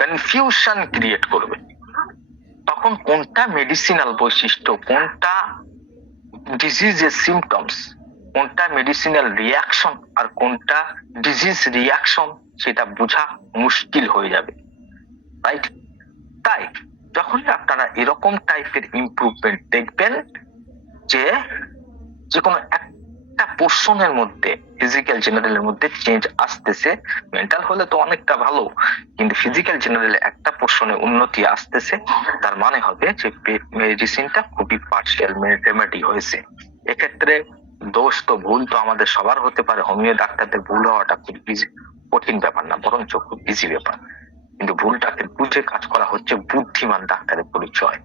কনফিউশন ক্রিয়েট করবে। তখন কোনটা মেডিসিনাল বৈশিষ্ট্য, কোনটা ডিজিজের সিমটমস, কোনটা মেডিসিনাল রিয়াকশন আর কোনটা ডিজিজ রিয়াকশন, সেটা বোঝা মুশকিল হয়ে যাবে। রাইট? তাই যখন আপনারা এরকম টাইপের ইমপ্রুভমেন্ট দেখবেন, যে কোনো একটা পোর্শনের মধ্যে ফিজিক্যাল জেনারেলের মধ্যে চেঞ্জ আসতেছে, মেন্টাল হলে তো অনেকটা ভালো, কিন্তু ফিজিক্যাল জেনারেলে একটা পোর্শনে উন্নতি আসতেছে, তার মানে হবে যে মেডিসিনটা খুবই পার্শিয়াল রেমেডি হয়েছে। এক্ষেত্রে দোষ তো ভুল তো আমাদের সবার হতে পারে, হোমিও ডাক্তারদের ভুল হওয়াটা খুব কঠিন ব্যাপার না, বরঞ্চ খুব ইজি ব্যাপার, কিন্তু ভুলটাকে বুঝে কাজ করা হচ্ছে বুদ্ধিমান ডাক্তারের পরিচয়।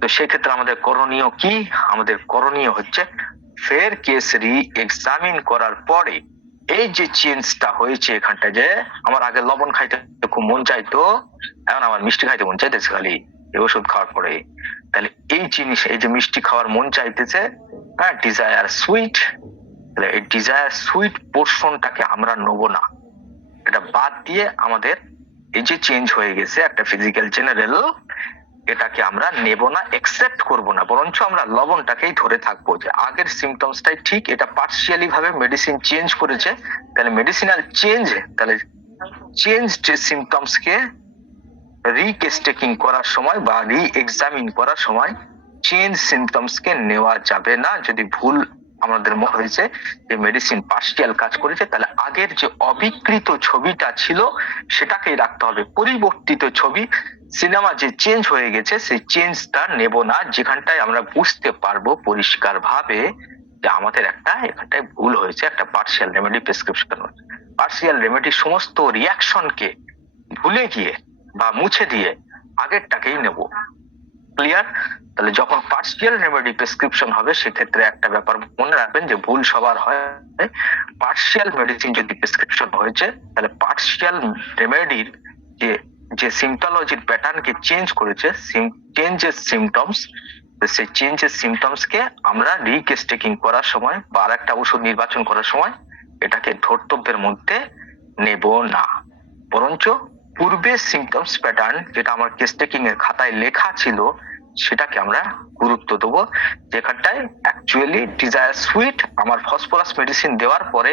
তো সেক্ষেত্রে আমাদের করণীয় কি? আমাদের করণীয় হচ্ছে ফের কেস রি এক্সামিন করার পরে এই যে চেঞ্জটা হয়েছে, এখানটা যে আমার আগে লবণ খাইতে খুব মন চাইতো, এখন আমার মিষ্টি খাইতে মন চাইতেছে খালি এই ওষুধ খাওয়ার পরে, তাহলে এই জিনিস, এই যে মিষ্টি খাওয়ার মন চাইতেছে, হ্যাঁ, ডিজায়ার সুইট, তাহলে এই ডিজায়ার সুইট পোর্শনটাকে আমরা নেবো না, এটা বাদ দিয়ে আমাদের এই যে চেঞ্জ হয়ে গেছে একটা ফিজিক্যাল জেনারেল, এটাকে আমরা নেব না, একসেপ্ট করব না, বরঞ্চ আমরা লবণটাকেই ধরে থাকবো যে আগের সিমটমসটাই ঠিক, এটা পার্শিয়ালি ভাবে মেডিসিন চেঞ্জ করেছে, তাহলে মেডিসিনাল চেঞ্জ, তাহলে চেঞ্জড সিমটমস কে রিকেস্টেকিং করার সময় বা রি এক্সামিন করার সময় চেঞ্জ সিমটমস কে নেওয়া যাবে না। যদি ভুল আমাদের মনে হয়েছে যে মেডিসিন পার্শিয়াল কাজ করেছে, তাহলে আগের যে অবিকৃত ছবিটা ছিল সেটাকেই রাখতে হবে, পরিবর্তিত ছবি, সিনেমা যে চেঞ্জ হয়ে গেছে সেই চেঞ্জটা নেব না, যেখানটায় আমরা বুঝতে পারবো পরিষ্কার ভাবে যে আমাদের একটা এখানটায় ভুল হয়েছে, একটা পার্শিয়াল রেমেডি প্রেসক্রিপশন হয়েছে। পার্শিয়াল রেমেডি সমস্ত রিয়াকশনকে ভুলে গিয়ে বা মুছে দিয়ে আগেরটাকেই নেব। ক্লিয়ার? তাহলে যখন পার্শিয়াল রেমেডি প্রেসক্রিপশন হবে সেক্ষেত্রে একটা ব্যাপার মনে রাখবেন যে ভুল সবার হয়, পার্শিয়াল মেডিসিন যদি প্রেসক্রিপশন হয়েছে তাহলে পার্শিয়াল রেমেডির যে যে সিমটোলজির প্যাটার্নকে চেঞ্জ করেছে, চেঞ্জেস সিমটমস, সেই চেঞ্জেস সিমটমস কে আমরা রিকেস্টেকিং করার সময় বা আরেকটা ওষুধ নির্বাচন করার সময় এটাকে ধর্তব্যের মধ্যে নেব না, বরঞ্চ পূর্বের সিমটমস প্যাটার্ন যেটা আমার কেসটেকিং এর খাতায় লেখা ছিল সেটাকে আমরা গুরুত্ব দেবো, যেখানটায় অ্যাকচুয়ালি ডিজায়ার সুইট আমার ফসফরাস মেডিসিন দেওয়ার পরে,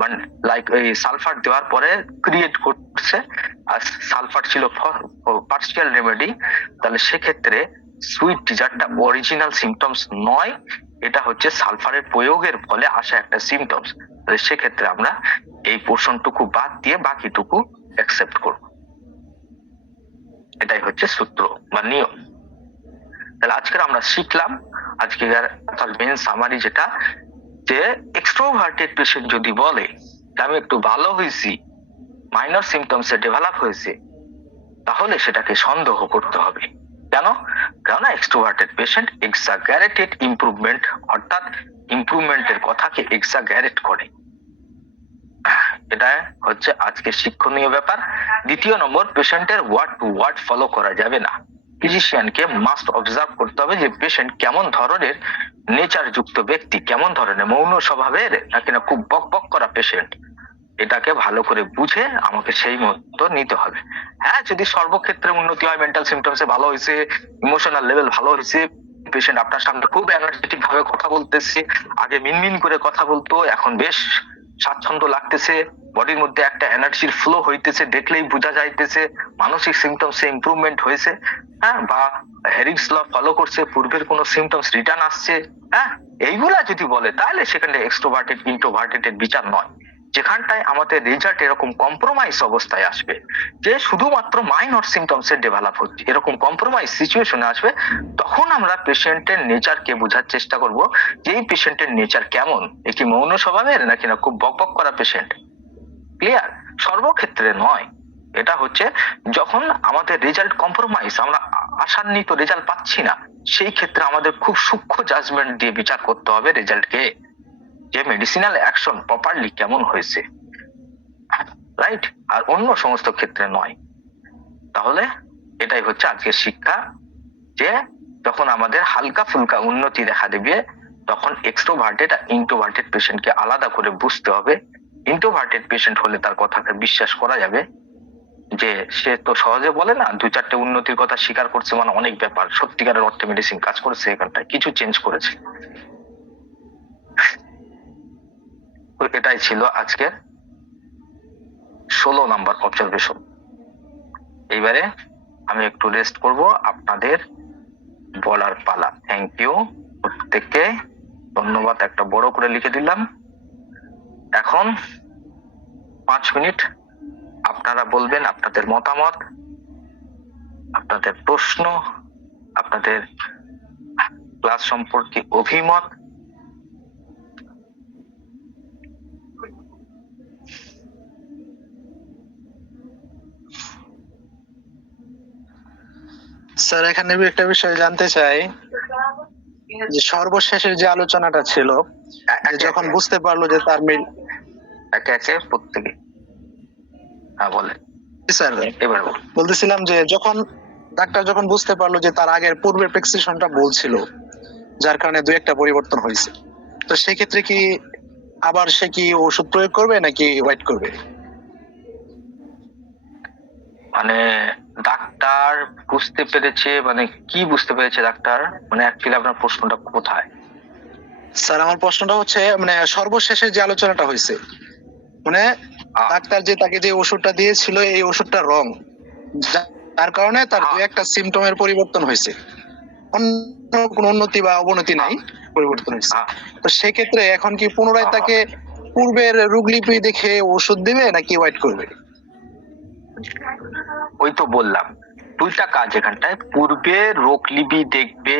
মানে লাইক এই সালফার দেওয়ার পরে ক্রিয়েট করছে, আর সালফার ছিল পার্শিয়াল রেমেডি, তাহলে সেক্ষেত্রে সুইট ডিজারটা অরিজিনাল সিমটমস নয়, এটা হচ্ছে সালফারের প্রয়োগের ফলে আসা একটা সিমটমস, তাহলে সেক্ষেত্রে আমরা এই পোর্শনটুকু বাদ দিয়ে বাকিটুকু অ্যাকসেপ্ট করব। এটাই হচ্ছে সূত্র বা নিয়ম। তাহলে আজকের আমরা শিখলাম, আজকে মেন সামারি যেটা, যে এক্সট্রোভার্টেড পেশেন্ট যদি বলে যে আমি একটু ভালো হয়েছি, মাইনর সিমটমসে ডেভেলপ হয়েছে, তাহলে সেটাকে সন্দেহ করতে হবে। কেন? কারণ এক্সট্রোভার্টেড পেশেন্ট এক্সাগারেটেড ইমপ্রুভমেন্ট, অর্থাৎ ইমপ্রুভমেন্টের কথাকে এক্সাগারেট করে। এটা হচ্ছে আজকে শিক্ষণীয় ব্যাপার। দ্বিতীয় নম্বর, পেশেন্টের ওয়ার্ড টু ওয়ার্ড ফলো করা যাবে না। ফিজিশিয়ানকে মাস্ট অবজার্ভ করতে হবে যে পেশেন্ট কেমন ধরনের নেচার যুক্ত ব্যক্তি, কেমন ধরনের মৌন স্বভাবের, নাকি না খুব বক বক করা পেশেন্ট, এটাকে ভালো করে বুঝে আমাকে সেই মতো নিতে হবে। হ্যাঁ, যদি সর্বক্ষেত্রে উন্নতি হয়, মেন্টাল সিমটমসে ভালো হয়েছে, ইমোশনাল লেভেল ভালো হয়েছে, পেশেন্ট আপনার সামনে খুব এনার্জেটিক ভাবে কথা বলতেছে, আগে মিনমিন করে কথা বলতো, এখন বেশ স্বাচ্ছন্দ্য লাগতেছে, বডির মধ্যে একটা এনার্জির ফ্লো হইতেছে, দেখলেই বোঝা যাইতেছে মানসিক সিমটমসে ইমপ্রুভমেন্ট হয়েছে, হ্যাঁ, বা হেরিংস ল ফলো করছে, পূর্বের কোনো সিমটমস রিটার্ন আসছে, হ্যাঁ, এইগুলা যদি বলে তাহলে সেখানে এক্সট্রোভার্টেড ইন্ট্রোভার্টেড বিচার নয়। যেখানটায় আমাদের রেজাল্ট এরকম কম্প্রোমাইজ অবস্থায় আসবে যে শুধুমাত্র মাইনর সিমটমসের ডেভেলপ হচ্ছে, এরকম কম্প্রোমাইজ সিচুয়েশনে আসবে, তখন আমরা পেশেন্টের নেচারকে বোঝার চেষ্টা করব যে এই পেশেন্টের নেচার কেমন, একটি মৌন স্বভাবের নাকি না খুব বকবক করা পেশেন্ট। ক্লিয়ার? সর্বক্ষেত্রে নয়, এটা হচ্ছে যখন আমাদের রেজাল্ট কম্প্রোমাইজ, আমরা আশান্বিত রেজাল্ট পাচ্ছি না, সেই ক্ষেত্রে আমাদের খুব সূক্ষ্ম জাজমেন্ট দিয়ে বিচার করতে হবে রেজাল্টকে, যে মেডিসিনাল অ্যাকশন প্রপারলি কেমন হয়েছে, রাইট? আর অন্য সমস্ত ক্ষেত্রে নয়। তাহলে এটাই হচ্ছে আজকের শিক্ষা, যে যখন আমাদের হালকা ফুলকা উন্নতি দেখা দেবে তখন এক্সট্রোভার্টেড আর ইন্ট্রোভার্টেড পেশেন্টকে আলাদা করে বুঝতে হবে। ইন্ট্রোভার্টেড পেশেন্ট হলে তার কথাকে বিশ্বাস করা যাবে, যে সে তো সহজে বলে না, দু চারটে উন্নতির কথা স্বীকার করছে মানে অনেক ব্যাপার, সত্যিকারের অর্থে মেডিসিন কাজ করেছে, এখানটায় কিছু চেঞ্জ করেছে। এটাই ছিল আজকের 16 নাম্বার অবজারভেশন। এইবারে আমি একটু রেস্ট করব, আপনাদের বলার পালা। থ্যাংক ইউ প্রত্যেককে। ধন্যবাদ, একটা বড় করে লিখে দিলাম। এখন 5 মিনিট আপনারা বলবেন আপনাদের মতামত, আপনাদের প্রশ্ন, আপনাদের ক্লাস সম্পর্কে অভিমত। স্যার এখানে আমি একটা বিষয় জানতে চাই, যে সর্বশেষের যে আলোচনাটা ছিল, যে যখন বুঝতে পারলো যে তার মেয়ে, একে একে প্রত্যেকে হ্যাঁ বলে। স্যার এবার বল। বলতেছিলাম যে যখন ডাক্তার যখন বুঝতে পারলো যে তার আগের পূর্বের প্রেসক্রিপশনটা ভুল ছিল, যার কারণে দুই একটা পরিবর্তন হয়েছে, তো সেক্ষেত্রে কি আবার সে কি ওষুধ প্রয়োগ করবে নাকি ওয়েট করবে? মানে ডাক্তার বুঝতে পেরেছে, মানে কি বুঝতে পেরেছে ডাক্তার, মানে অ্যাকচুয়ালি আপনার প্রশ্নটা কোথায়? স্যার আমার প্রশ্নটা হচ্ছে মানে সর্বশেষের যে আলোচনাটা হয়েছে, মানে ডাক্তার যে তাকে যে ওষুধটা দিয়েছিল এই ওষুধটা রং, যার কারণে তার দুই একটা সিমটমের পরিবর্তন হয়েছে, অন্য কোনো উন্নতি বা অবনতি নাই, পরিবর্তন হয়েছে। তো সেক্ষেত্রে এখন কি পুনরায় তাকে পূর্বের রোগলিপি দেখে ওষুধ দিবে নাকি ওয়েট করবে? ওই তো বললাম দুইটা কাজ এখানটায়, পূর্বে রোগলিপি দেখবে,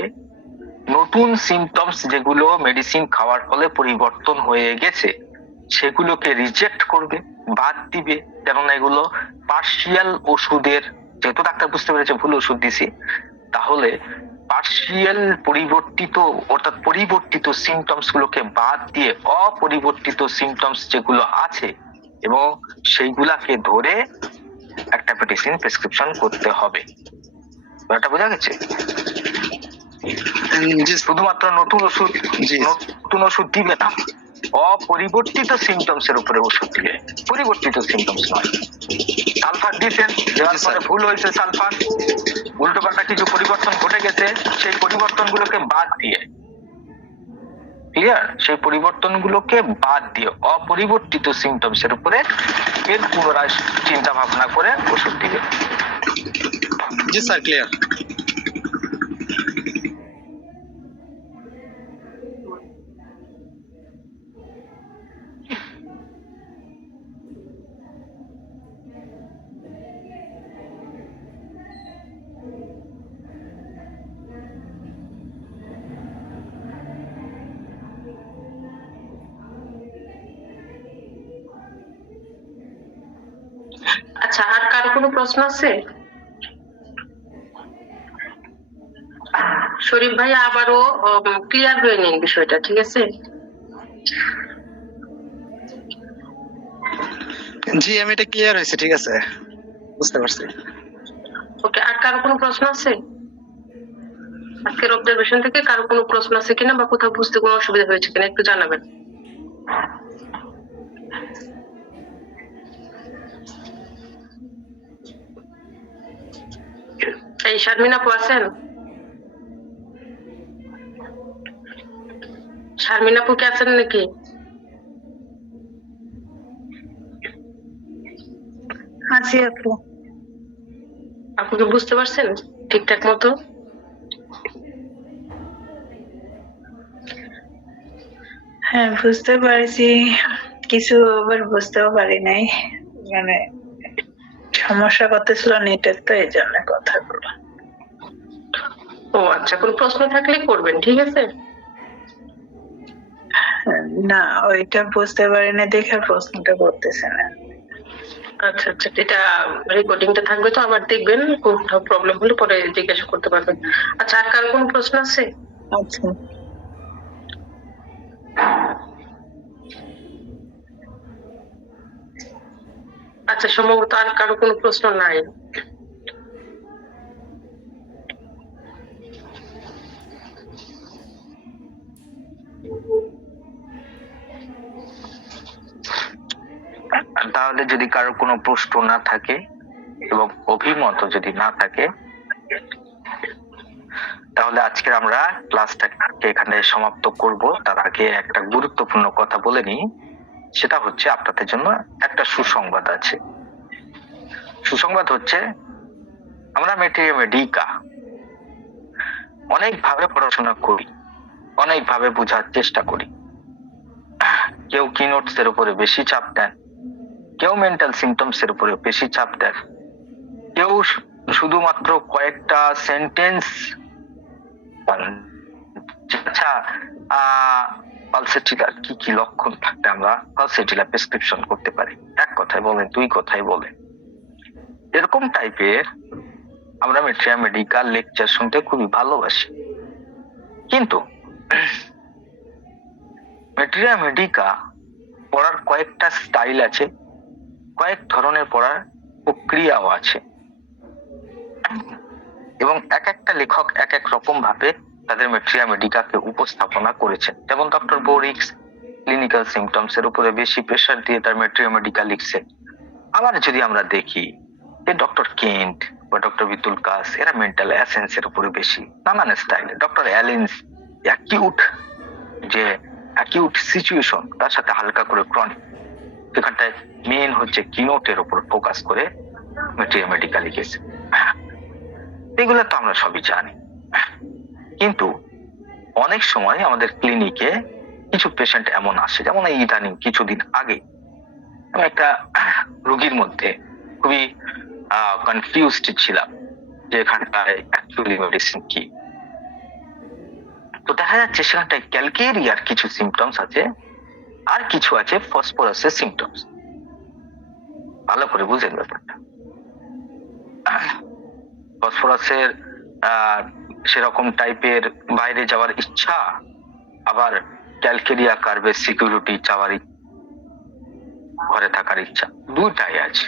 নতুন সিমটমস যেগুলো মেডিসিন খাওয়ার ফলে পরিবর্তন হয়ে গেছে সেগুলোকে রিজেক্ট করবে, বাদ দিবে, কেননা এগুলো পার্শিয়াল ওষুধের, যেহেতু ডাক্তার বুঝতে পেরেছে ভুল ওষুধ দিছি, তাহলে পার্শিয়াল পরিবর্তিত অর্থাৎ পরিবর্তিত সিমটমস গুলোকে বাদ দিয়ে অপরিবর্তিত সিমটমস যেগুলো আছে এবং সেইগুলাকে ধরে একটা মেডিসিন প্রেসক্রিপশন করতে হবে। ব্যাপারটা বোঝা গেছে? জি শুধুমাত্র নতুন ওষুধ দিবে না, অপরিবর্তিত সিমটমস এর উপরে ওষুধ দিবে, পরিবর্তিত সিমটমস নয়। সালফার দিয়েছেন, দেওয়ার পরে ভুল হয়েছে, সালফার উল্টো পাল্টা কিছু পরিবর্তন ঘটে গেছে, সেই পরিবর্তন গুলোকে বাদ দিয়ে, ক্লিয়ার, সেই পরিবর্তন গুলোকে বাদ দিয়ে অপরিবর্তিত সিমটমস এর উপরে এর পুনরায় চিন্তা ভাবনা করে ওষুধ দিবে। জি স্যার, ক্লিয়ার। আচ্ছা, আর কারো কোনো প্রশ্ন আছে? শরীফ ভাই আবারও ক্লিয়ার হয়ে নিন বিষয়টা, ঠিক আছে? জি আমি এটা ক্লিয়ার হয়েছে, ঠিক আছে, বুঝতে পারছি। ওকে, আর কারো কোনো প্রশ্ন আছে? আজকের অবজারভেশন থেকে কারো কোনো প্রশ্ন আছে কিনা বা কোথাও বুঝতে কোনো অসুবিধা হয়েছে কিনা একটু জানাবেন। এই শারমিন আপু আছেন? শারমিন আপু কি আছেন নাকি? আছি আপু। আপনি কি বুঝতে পারছেন ঠিকঠাক মতো? হ্যাঁ বুঝতে পারছি, কিছু আবার বুঝতেও পারি নাই, মানে সমস্যা করতেছিল নেটের, তো এই জন্য কথাগুলো। ও আচ্ছা, কোনো প্রশ্ন থাকলে করবেন, ঠিক আছে? না ওইটা বুঝতে পারি না দেখে প্রশ্নটা করতেছে না। আচ্ছা আচ্ছা, এটা রেকর্ডিংটা থাকবে তো, আবার দেখবেন, কোথাও প্রবলেম হলে পরে জিজ্ঞাসা করতে পারবেন। আচ্ছা, আর কার কোনো প্রশ্ন আছে? আচ্ছা আচ্ছা, সম্ভবত আর কারো কোনো প্রশ্ন নাই। তাহলে যদি কারো কোনো প্রশ্ন না থাকে এবং অভিমত যদি না থাকে, তাহলে আজকে আমরা ক্লাসটাকে এখানে সমাপ্ত করব। তার আগে একটা গুরুত্বপূর্ণ কথা বলে নিই, সেটা হচ্ছে আপনাদের জন্য একটা সুসংবাদ আছে। সুসংবাদ হচ্ছে আমরা মেটেরিয়ামে ডিকা অনেকভাবে পড়াশোনা করি, অনেকভাবে বোঝার চেষ্টা করি। কেউ কিনোটস এর উপরে বেশি চাপ দেন, কেউ মেন্টাল সিমটমস এর উপরে বেশি চাপ দেন, কেউ শুধুমাত্র কয়েকটা সেন্টেন্স, আচ্ছা পালসেটিলার কি কি লক্ষণ থাকতে আমরা পালসেটিলার প্রেসক্রিপশন করতে পারি, এক কথায় বলেন, দুই কথায় বলেন, এরকম টাইপের আমরা মেট্রিয়া মেডিকেল লেকচার শুনতে খুবই ভালোবাসি। কিন্তু মেট্রিয়া মেডিকা পড়ার কয়েকটা স্টাইল আছে, কয়েক ধরনের পড়ার প্রক্রিয়াও আছে, এবং এক একটা লেখক এক এক রকম ভাবে তাদের মেট্রিয়া মেডিকাকে উপস্থাপনা করেছেন। যেমন ডক্টর বোরিক্স ক্লিনিক্যাল সিমটমস এর উপরে বেশি প্রেসার দিয়ে তার মেট্রিয়া মেডিকা লিখছে। আবার যদি আমরা দেখি যে ডক্টর কেন্ট বা ডক্টর বিতুল কাস এরা মেন্টাল এসেন্স এর উপরে বেশি নানান স্টাইলে, ডক্টর অ্যালিন্স অ্যাকিউট সিচুয়েশন তার সাথে হালকা করে ক্রনিক, সেখানটায় মেন হচ্ছে কিনোটের উপর ফোকাস করে মেট্রিয়া মেডিকা লিখেছে। এগুলো তো আমরা সবই জানি, কিন্তু অনেক সময় আমাদের ক্লিনিকে কিছু পেশেন্ট এমন আসে, যেমন এই ইদানিং কিছুদিন আগে আমি একটা রোগীর মধ্যে খুবই কনফিউজড ছিলাম যে এখানটায় অ্যাকচুয়ালি মেডিসিন কি। তো দেখা যাচ্ছে সেখানটায় ক্যালকেরিয়ার কিছু সিমটমস আছে, আর কিছু আছে ফসফরাসের সিমটমস। ভালো করে বুঝেন ব্যাপারটা। ফসফরাসের সেরকম টাইপের বাইরে যাওয়ার ইচ্ছা, আবার ক্যালকেরিয়া কার্ভের সিকিউরিটি চাওয়ার, ঘরে থাকার ইচ্ছা, দুটাই আছে।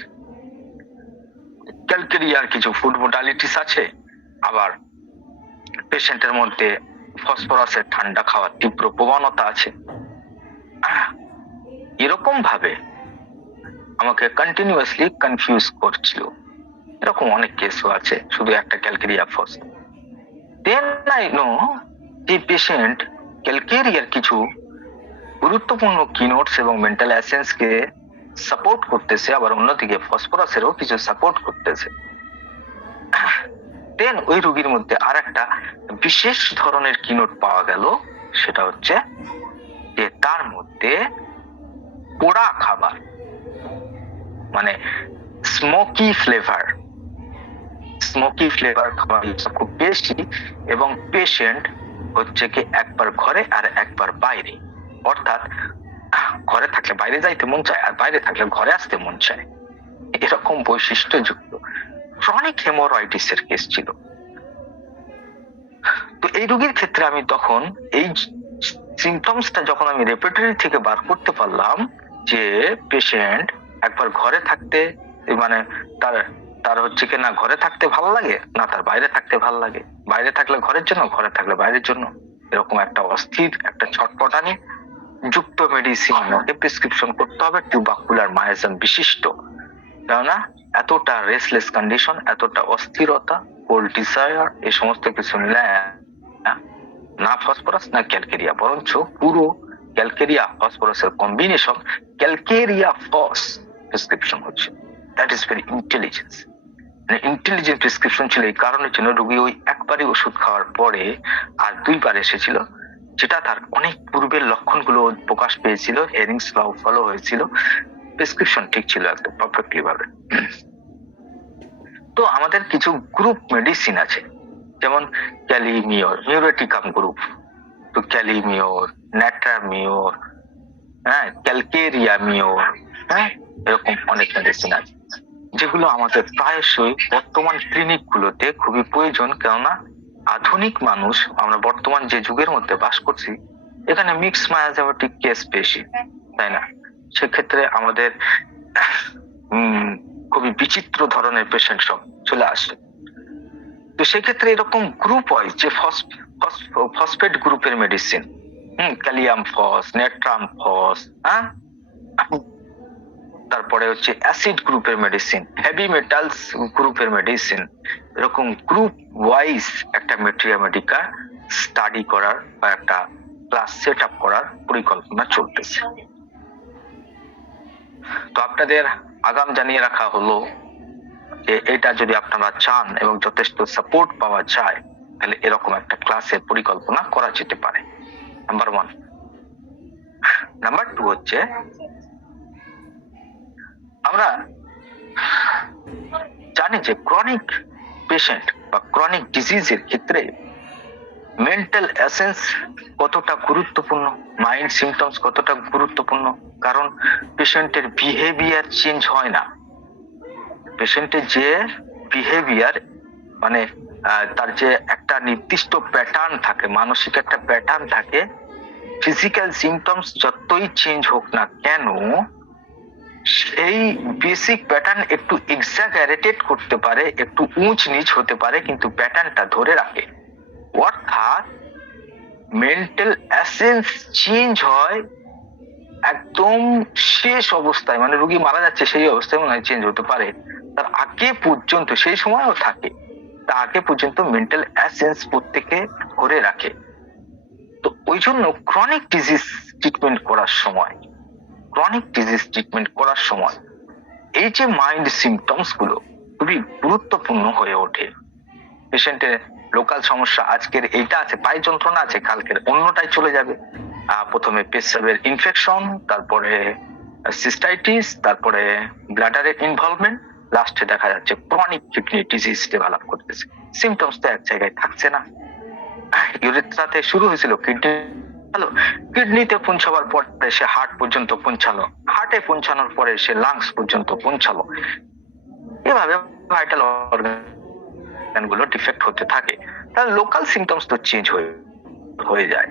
ক্যালকেরিয়ার কিছু ফুড মোডালিটিস আছে, আবার পেশেন্টের মধ্যে ফসফরাসের ঠান্ডা খাওয়ার তীব্র প্রবণতা আছে। এরকম ভাবে আমাকে কন্টিনিউয়াসলি কনফিউজ করছিল। এরকম অনেক কেসও আছে, শুধু একটা calcarea phos. Then I know যে পেশেন্ট ক্যালকেরিয়ার কিছু গুরুত্বপূর্ণ কিনোটস এবং মেন্টাল এসেন্সকে সাপোর্ট করতেছে, আবার অন্যদিকে ফসফরাসেরও কিছু সাপোর্ট করতেছে। দেন ওই রোগীর মধ্যে আর একটা বিশেষ ধরনের কিনোট পাওয়া গেল, সেটা হচ্ছে যে তার মধ্যে পোড়া খাবার, মানে স্মোকি ফ্লেভার খাবার খুব বেশি, এবং পেশেন্ট হচ্ছে কি একবার ঘরে আর একবার বাইরে, অর্থাৎ ঘরে থাকলে বাইরে যাইতে মন চায়, আর বাইরে থাকলে ঘরে আসতে মন চায়, এরকম বৈশিষ্ট্যযুক্ত ক্রনিক হেমোরয়েডিসের কেস ছিল। তো এই রোগীর ক্ষেত্রে আমি তখন এই সিমটমসটা যখন আমি রেপার্টরি থেকে বার করতে পারলাম যে পেশেন্ট একবার ঘরে থাকতে, মানে তার হচ্ছে কি না ঘরে থাকতে ভালো লাগে, না তার বাইরে থাকতে ভালো লাগে, বাইরে থাকলে ঘরের জন্য, ঘরে থাকলে বাইরের জন্য, এরকম একটা অস্থির, একটা ছটপটানি যুক্ত মেডিসিন আমাকে প্রেসক্রিপশন করতে হবে, টিউবাকুলার মায়াজম বিশিষ্ট। কেননা এতটা রেসলেস কন্ডিশন, এতটা অস্থিরতা, কোল্ড ডিজায়ার, এই সমস্ত কিছু নিলে না ফসফরাস না ক্যালকেরিয়া, বরঞ্চ পুরো ক্যালকেরিয়া ফসফরাসের কম্বিনেশন, ক্যালকেরিয়া ফস প্রেসক্রিপশন হচ্ছে। That is very intelligent prescription ছিল। এই কারণের জন্য রোগী ওই একবারই ওষুধ খাওয়ার পরে আর দুইবার এসেছিল, যেটা তার অনেক পূর্বের লক্ষণগুলো প্রকাশ পেয়েছিল, হেরিংস ল ফলো হয়েছিল, প্রেসক্রিপশন ঠিক ছিল একদম পারফেক্টলি ভাবে। তো আমাদের কিছু গ্রুপ মেডিসিন আছে, যেমন ক্যালিমিওর, মিউরেটিকাম গ্রুপ, তো ক্যালিমিওর, ন্যাট্রামিওর, ক্যালকেরিয়া মিওর, এরকম অনেক মেডিসিন আছে যেগুলো আমাদের প্রায়শই বর্তমান ক্লিনিক গুলোতে খুবই প্রয়োজন। কেননা আধুনিক মানুষ, আমরা বর্তমান যে যুগের মধ্যে বাস করছি, এখানে মিক্স মায়াজমেটিক কেস বেশি, তাই না? সেক্ষেত্রে আমাদের খুবই বিচিত্র ধরনের পেশেন্ট সব চলে আসে। তো সেক্ষেত্রে এরকম গ্রুপ হয় যে ফসফেট গ্রুপের মেডিসিন, ক্যালিয়াম ফস, নেট্রাম ফস, তারপরে হচ্ছে অ্যাসিড গ্রুপের মেডিসিন, হেভি মেটালস গ্রুপের মেডিসিন, এরকম গ্রুপ ওয়াইজ একটা মেট্রিয়া মেডিকা স্টাডি করার বা একটা ক্লাস সেট আপ করার পরিকল্পনা চলতেছে। তো আপনাদের আগাম জানিয়ে রাখা হলো যে এটা যদি আপনারা চান এবং যথেষ্ট সাপোর্ট পাওয়া যায়, তাহলে এরকম একটা ক্লাসের পরিকল্পনা করা যেতে পারে। নাম্বার 1। নাম্বার 2 হচ্ছে আমরা জানি যে ক্রনিক পেশেন্ট বা ক্রনিক ডিজিজের ক্ষেত্রে মেন্টাল এসেন্স কতটা গুরুত্বপূর্ণ, মাইন্ড সিমটমস কতটা গুরুত্বপূর্ণ। কারণ পেশেন্টের বিহেভিয়ার চেঞ্জ হয় না। পেশেন্টের যে বিহেভিয়ার মানে তার যে একটা নির্দিষ্ট প্যাটার্ন থাকে, মানসিক একটা প্যাটার্ন থাকে, ফিজিক্যাল সিমটমস যতই চেঞ্জ হোক না কেন সেই বেসিক প্যাটার্ন একটু এক্সাজারেটেড করতে পারে, একটু উঁচ নিচ হতে পারে, কিন্তু প্যাটার্নটা ধরে রাখে। অর্থাৎ মেন্টাল এসেন্স চেঞ্জ হয় একদম শেষ অবস্থায়, মানে রোগী মারা যাচ্ছে সেই অবস্থায় মনে হয় চেঞ্জ হতে পারে, তার আগে পর্যন্ত সেই সময়ও থাকে, তার আগে পর্যন্ত মেন্টাল এসেন্স প্রত্যেকে ধরে রাখে। তো ওই জন্য ক্রনিক ডিজিজ ট্রিটমেন্ট করার সময় এই যে মাইন্ড সিমটমস গুলো খুবই গুরুত্বপূর্ণ হয়ে ওঠে। পেশেন্টের লোকাল সমস্যা, আজকের এইটা আছে, পায়ে যন্ত্রণা আছে, কালকের অন্যটাই চলে যাবে। প্রথমে পেশাবের ইনফেকশন, তারপরে সিস্টাইটিস, তারপরে ব্লাডারের ইনভলভমেন্ট, লাস্টে দেখা যাচ্ছে ক্রনিক কিডনি ডিজিজ ডেভেলপ করতেছে। সিমটমস তো এক জায়গায় থাকছে না। ইউরেথ্রাতে শুরু হয়েছিল, কিডনিতে পৌঁছাবার পরে সে হার্ট পর্যন্ত পৌঁছালো, হার্টে পৌঁছানোর পরে সে লাংস পর্যন্ত পৌঁছালো। এভাবে ভাইটাল অর্গান গুলো ডিফেক্ট হতে থাকে। তার লোকাল সিমটমস তো চেঞ্জ হয়ে যায়,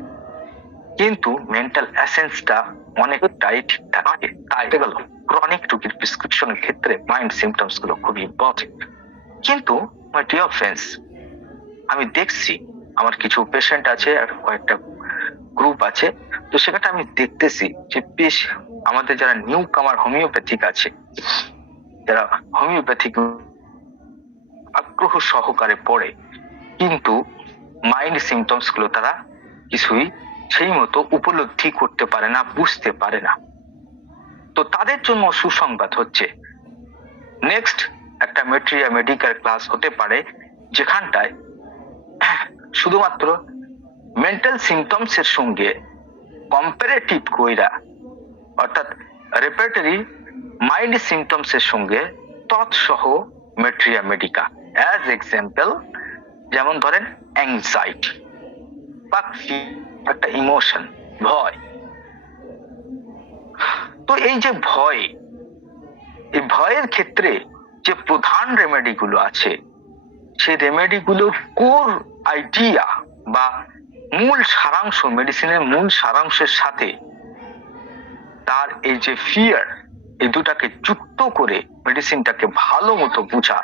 কিন্তু মেন্টাল এসেন্সটা অনেকটাই ঠিকঠাক থাকে। তাই গেল ক্রনিক রোগীর প্রেসক্রিপশনের ক্ষেত্রে মাইন্ড সিমটমস গুলো খুবই ইম্পর্টেন্ট। কিন্তু মাই ডিয়ার ফ্রেন্ডস, আমি দেখছি আমার কিছু পেশেন্ট আছে আর কয়েকটা গ্রুপ আছে, তো সেখানে আমি দেখতেছি যে বেশ আমাদের যারা নিউ কামার হোমিওপ্যাথিক আছে, যারা হোমিওপ্যাথিক আগ্রহ সহকারে পড়ে, কিন্তু মাইন্ড সিমটমস গুলো তারা কিছুই সেই মতো উপলব্ধি করতে পারে না, বুঝতে পারে না। তো তাদের জন্য সুসংবাদ হচ্ছে নেক্সট একটা মেট্রিয়া মেডিকেল ক্লাস হতে পারে, যেখানটায় শুধুমাত্র মেন্টাল সিমটমস এর সঙ্গে কম্পারেটিভ কইরা, অর্থাৎ রেপার্টরি মাইন্ড সিমটমস এর সঙ্গে তৎসহ মেট্রিয়া মেডিকা, অ্যাজ এক্সাম্পল যেমন ধরেন অ্যাংজাইটি বা একটা ইমোশন, ভয়। তো এই যে ভয়, এই ভয়ের ক্ষেত্রে যে প্রধান রেমেডি গুলো আছে, সেই রেমেডি গুলোর কোর আইডিয়া বা মূল সারাংশ, মেডিসিনের মূল সারাংশের সাথে তার এই যে ফিয়ার, এই দুটাকে যুক্ত করে মেডিসিনটাকে ভালো মতো বোঝা।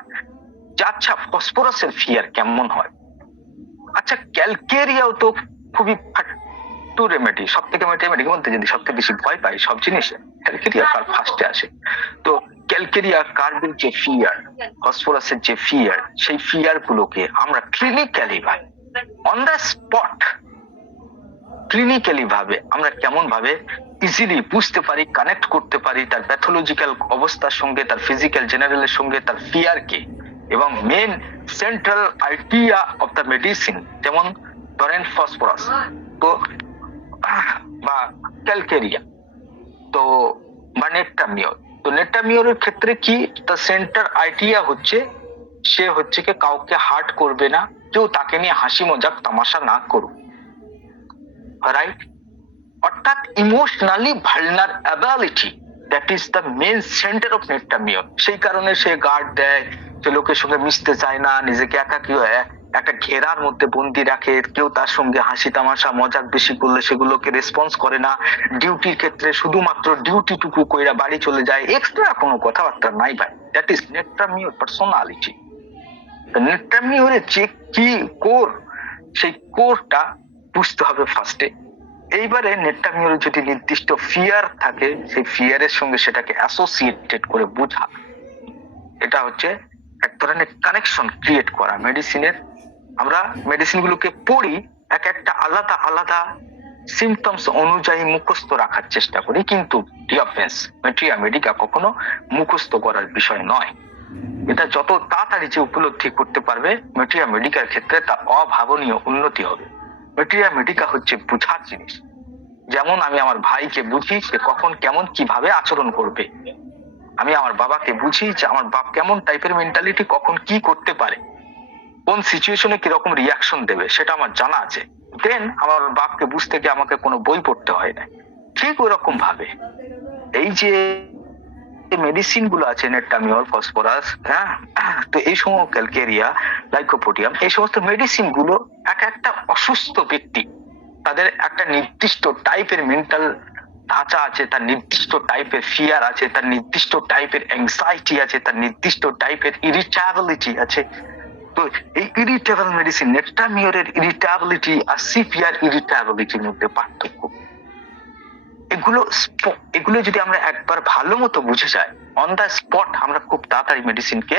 আচ্ছা, ফসফরাসের ফিয়ার কেমন হয়? আচ্ছা, ক্যালকেরিয়াও তো খুবই ফাট্টু রেমেডি। সব থেকে রেমেডির মধ্যে যদি সবথেকে বেশি ভয় পাই সব জিনিসে, ক্যালকেরিয়া কার ফার্স্টে আসে। তো ক্যালকেরিয়া কার্বের যে ফিয়ার, ফসফরাসের যে ফিয়ার, সেই ফিয়ার গুলোকে আমরা ক্লিনিক্যালি ভাবে, অন দ্য স্পট, ক্লিনিক্যালি ভাবে আমরা কেমন ভাবে ইজিলি বুঝতে পারি, কানেক্ট করতে পারি তার প্যাথোলজিক্যাল অবস্থার সঙ্গে, তার ফিজিক্যাল জেনারেলের সঙ্গে, তার ফিয়ারকে, এবং main central idea of the medicine, যেমন ধরেন ফসফরাস তো বা ক্যালকেরিয়া তো বা নেট্টামিওর। তো নেট্টামিওরের ক্ষেত্রে কি, তার সেন্ট্রাল আইডিয়া হচ্ছে সে হচ্ছে কি কাউকে হার্ট করবে না, কেউ তাকে নিয়ে হাসি মজাক তামাশা না করুক, রাইট? অর্থাৎ emotionally vulnerability, that is the main centre of natrum mur. সেই কারণে সে গার্ড দেয়, সে লোকের সঙ্গে মিশতে চায় না, নিজেকে একাকী একটা ঘেরার মধ্যে বন্দি রাখে, কেউ তার সঙ্গে হাসি তামাশা মজাক বেশি করলে সেগুলোকে রেসপন্স করে না, ডিউটির ক্ষেত্রে শুধুমাত্র ডিউটিটুকু কইরা বাড়ি চলে যায়, এক্সট্রা কোনো কথাবার্তা নাই ভাই। That is natrum mur personality. নেট্টামিওরের যে কি কোর, সেই কোরটা বুঝতে হবে ফার্স্টে। এইবারে নেট্টামিওরের যদি নির্দিষ্ট ফিয়ার থাকে, সেই ফিয়ারের সঙ্গে সেটাকে অ্যাসোসিয়েটেড করে বোঝা, এটা হচ্ছে এক ধরনের কানেকশন ক্রিয়েট করা মেডিসিনের। আমরা মেডিসিন গুলোকে পড়ি, এক একটা আলাদা আলাদা সিমটমস অনুযায়ী মুখস্থ রাখার চেষ্টা করি, কিন্তু মেট্রিয়া মেডিকা কখনো মুখস্থ করার বিষয় নয়। এটা যত তাড়াতাড়ি যে উপলব্ধি করতে পারবে মেট্রিয়া মেডিকার ক্ষেত্রে, তার অভাবনীয় উন্নতি হবে। মেটেরিয়া মেডিকা হচ্ছে বুঝার জিনিস। যেমন আমি আমার ভাইকে বুঝি সে কখন কেমন কিভাবে আচরণ করবে, আমি আমার বাবাকে বুঝি যে আমার বাপ কেমন টাইপের মেন্টালিটি, কখন কি করতে পারে, কোন সিচুয়েশনে কিরকম রিয়াকশন দেবে, সেটা আমার জানা আছে। দেন আমার বাপকে বুঝতে গিয়ে আমাকে কোনো বই পড়তে হয় না। ঠিক ওই রকম ভাবে এই যে মেডিসিন গুলো আছে, নেট্টামিওর, ফসফরাস, হ্যাঁ, তো এই সমস্ত ক্যালকেরিয়া, লাইকোপোডিয়াম, এই সমস্ত মেডিসিন গুলো এক একটা অসুস্থ ব্যক্তি, তাদের একটা নির্দিষ্ট টাইপের মেন্টাল ধাঁচা আছে, তার নির্দিষ্ট টাইপের ফিয়ার আছে, তার নির্দিষ্ট টাইপের অ্যাংজাইটি আছে, তার নির্দিষ্ট টাইপের ইরিটেবিলিটি আছে। তো এই ইরিটেবল মেডিসিন, নেট্টামিওরের ইরিটেবিলিটি আর সিপিআর ইরিটেবিলিটির মধ্যে পার্থক্য। এগুলো যদি আমরা একবার ভালো মতো বুঝে যাই, অন দ্য স্পট আমরা খুব তাড়াতাড়ি মেডিসিনকে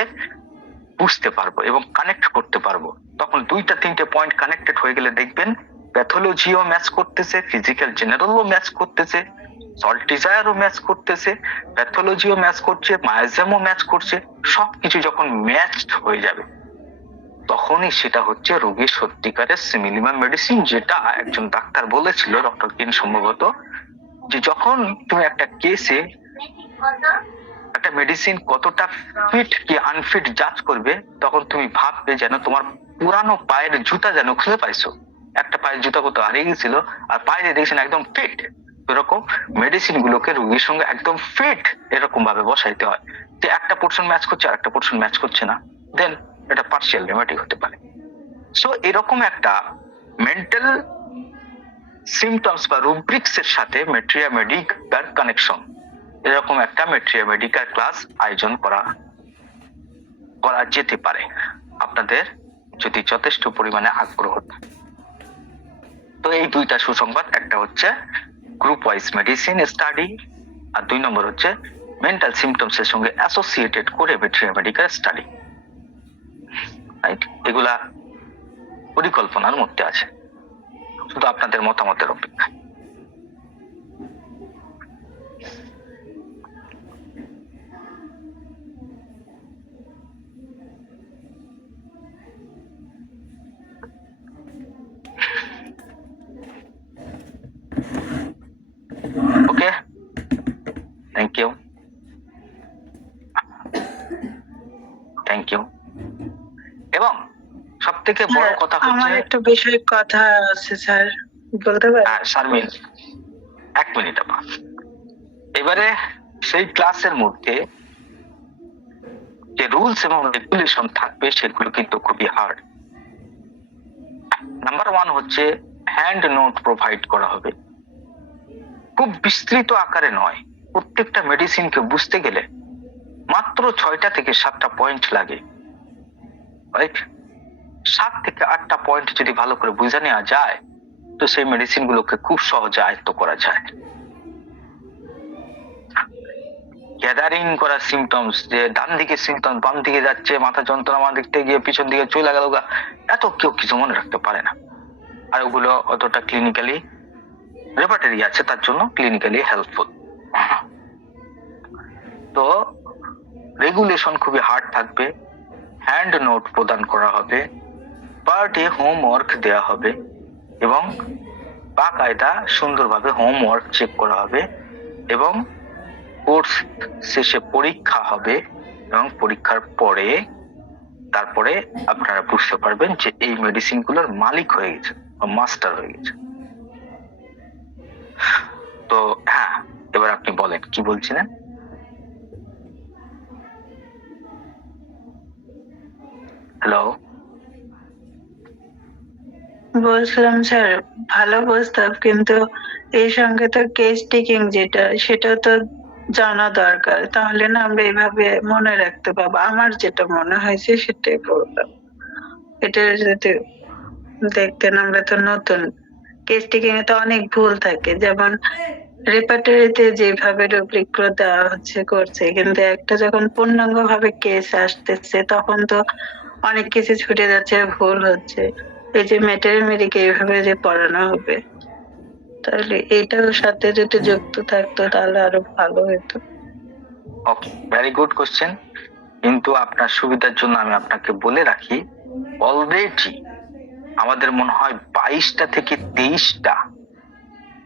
বুঝতে পারবো এবং কানেক্ট করতে পারবো। তখন 2-3টে পয়েন্ট কানেক্টেড হয়ে গেলে দেখবেন প্যাথোলজিও ম্যাচ করতেছে, ফিজিক্যাল জেনারেলও ম্যাচ করতেছে, সল্ট ডিজায়ারও ম্যাচ করতেছে, প্যাথোলজিও ম্যাচ করছে, মায়াজমও ম্যাচ করছে। সবকিছু যখন ম্যাচড হয়ে যাবে তখনই সেটা হচ্ছে রোগীর সত্যিকারের সিমিলিমাম মেডিসিন, যেটা একজন ডাক্তার বলেছিল, ডক্টর কিন সম্ভবত, যে যখন তুমি একটা কেসে একটা মেডিসিন কতটা ফিট কি আনফিট জাজ করবে, তখন তুমি ভাববে যেন তোমার পুরানো পায়ের জুতা যেন খুঁজে পাইছো। একটা পায়ের জুতা কত হারিয়ে গেছিল আর পায়ে দেখছেন একদম ফিট। এরকম মেডিসিন গুলোকে রোগীর সঙ্গে একদম ফিট এরকম ভাবে বসাইতে হয় যে একটা পোর্শন ম্যাচ করছে আর একটা পোর্শন ম্যাচ করছে না, দেন এটা পার্শিয়াল রেমেডি হতে পারে। সো এরকম একটা মেন্টাল সিমটমস বা রুব্রিক্স এর সাথে মেট্রিয়া মেডিকার কানেকশন, এরকম একটা মেট্রিয়া মেডিকার ক্লাস আয়োজন করা যেতে পারে আপনাদের যদি যথেষ্ট পরিমাণে আগ্রহ থাকে। তো এই দুইটা সুসংবাদ, একটা হচ্ছে গ্রুপ ওয়াইজ মেডিসিন স্টাডি, আর 2 নম্বর হচ্ছে মেন্টাল সিমটমস এর সঙ্গে অ্যাসোসিয়েটেড করে মেট্রিয়া মেডিকাল স্টাডি। রাইট, এগুলা পরিকল্পনার মধ্যে আছে, শুধু আপনাদের মতামতের অপেক্ষা। ওকে, থ্যাংক ইউ, থ্যাংক ইউ। এবং সব থেকে বড় কথা আমার হচ্ছে, একটা বিষয় কথা আছে স্যার, বলতে পারি? হ্যাঁ শারমিন, 1 মিনিট আপা। এবারে সেই ক্লাসের মধ্যে যে রুলস এবং রেগুলেশন থাকবে সেগুলো কিন্তু খুবই হার্ড। নাম্বার 1 হচ্ছে হ্যান্ড নোট প্রোভাইড করা হবে, খুব বিস্তৃত আকারে নয়। প্রত্যেকটা মেডিসিনকে বুঝতে গেলে মাত্র 6টা থেকে 7টা পয়েন্ট লাগে, রাইট? 7 থেকে 8টা পয়েন্ট যদি ভালো করে বুঝে নেওয়া যায় তো সেই মেডিসিন গুলোকে খুব সহজে আয়ত্ত করা যায়। গ্যাদারিং করা সিমটমস, যে ডান দিকে সিমটম বাম দিকে যাচ্ছে, মাথা যন্ত্রণা বাম দিক থেকে গিয়ে পিছন দিকে চলে গেল, এত কেউ কিছু মনে রাখতে পারে না। আর ওগুলো অতটা ক্লিনিক্যালি রেপার্টরি আছে, তার জন্য ক্লিনিক্যালি হেল্পফুল। তো রেগুলেশন খুবই হার্ড থাকবে, হ্যান্ড নোট প্রদান করা হবে, পার ডে হোমওয়ার্ক দেওয়া হবে এবং বাকায়দা সুন্দরভাবে হোমওয়ার্ক চেক করা হবে এবং কোর্স শেষে পরীক্ষা হবে এবং পরীক্ষার পরে তারপরে আপনারা বুঝতে পারবেন যে এই মেডিসিন গুলোর মালিক হয়ে গেছে, মাস্টার হয়ে গেছে। তো হ্যাঁ, এবার আপনি বলেন কি বলছিলেন। হ্যালো, বলছিলাম স্যার ভালো প্রস্তাব, কিন্তু এই সঙ্গে তো কেস টেকিং যেটা, সেটা তো জানা দরকার, তাহলে না আমরা এইভাবে মনে রাখতে পারবো। আমার যেটা মনে হয়েছে সেটাই বললাম, এটা যদি দেখতেন, আমরা তো নতুন, কেস টেকিং এ তো অনেক ভুল থাকে, যেমন রেপার্টরিতে যেভাবে রুব্রিক গুলো দেওয়া হচ্ছে করছে, কিন্তু একটা যখন পূর্ণাঙ্গ ভাবে কেস আসতেছে তখন তো অনেক কিছু ছুটে যাচ্ছে, ভুল হচ্ছে। এই যে মেটারিমেডিকে এইভাবে যে পড়ানো হবে, তাহলে এইটার সাথে যদি যুক্ত থাকতো তাহলে আরো ভালো হতো। ওকে, ভেরি গুড কোশ্চেন। কিন্তু আপনার সুবিধার জন্য আমি আপনাকে বলে রাখি, অলরেডি আমাদের মনে হয় 22টা থেকে 23টা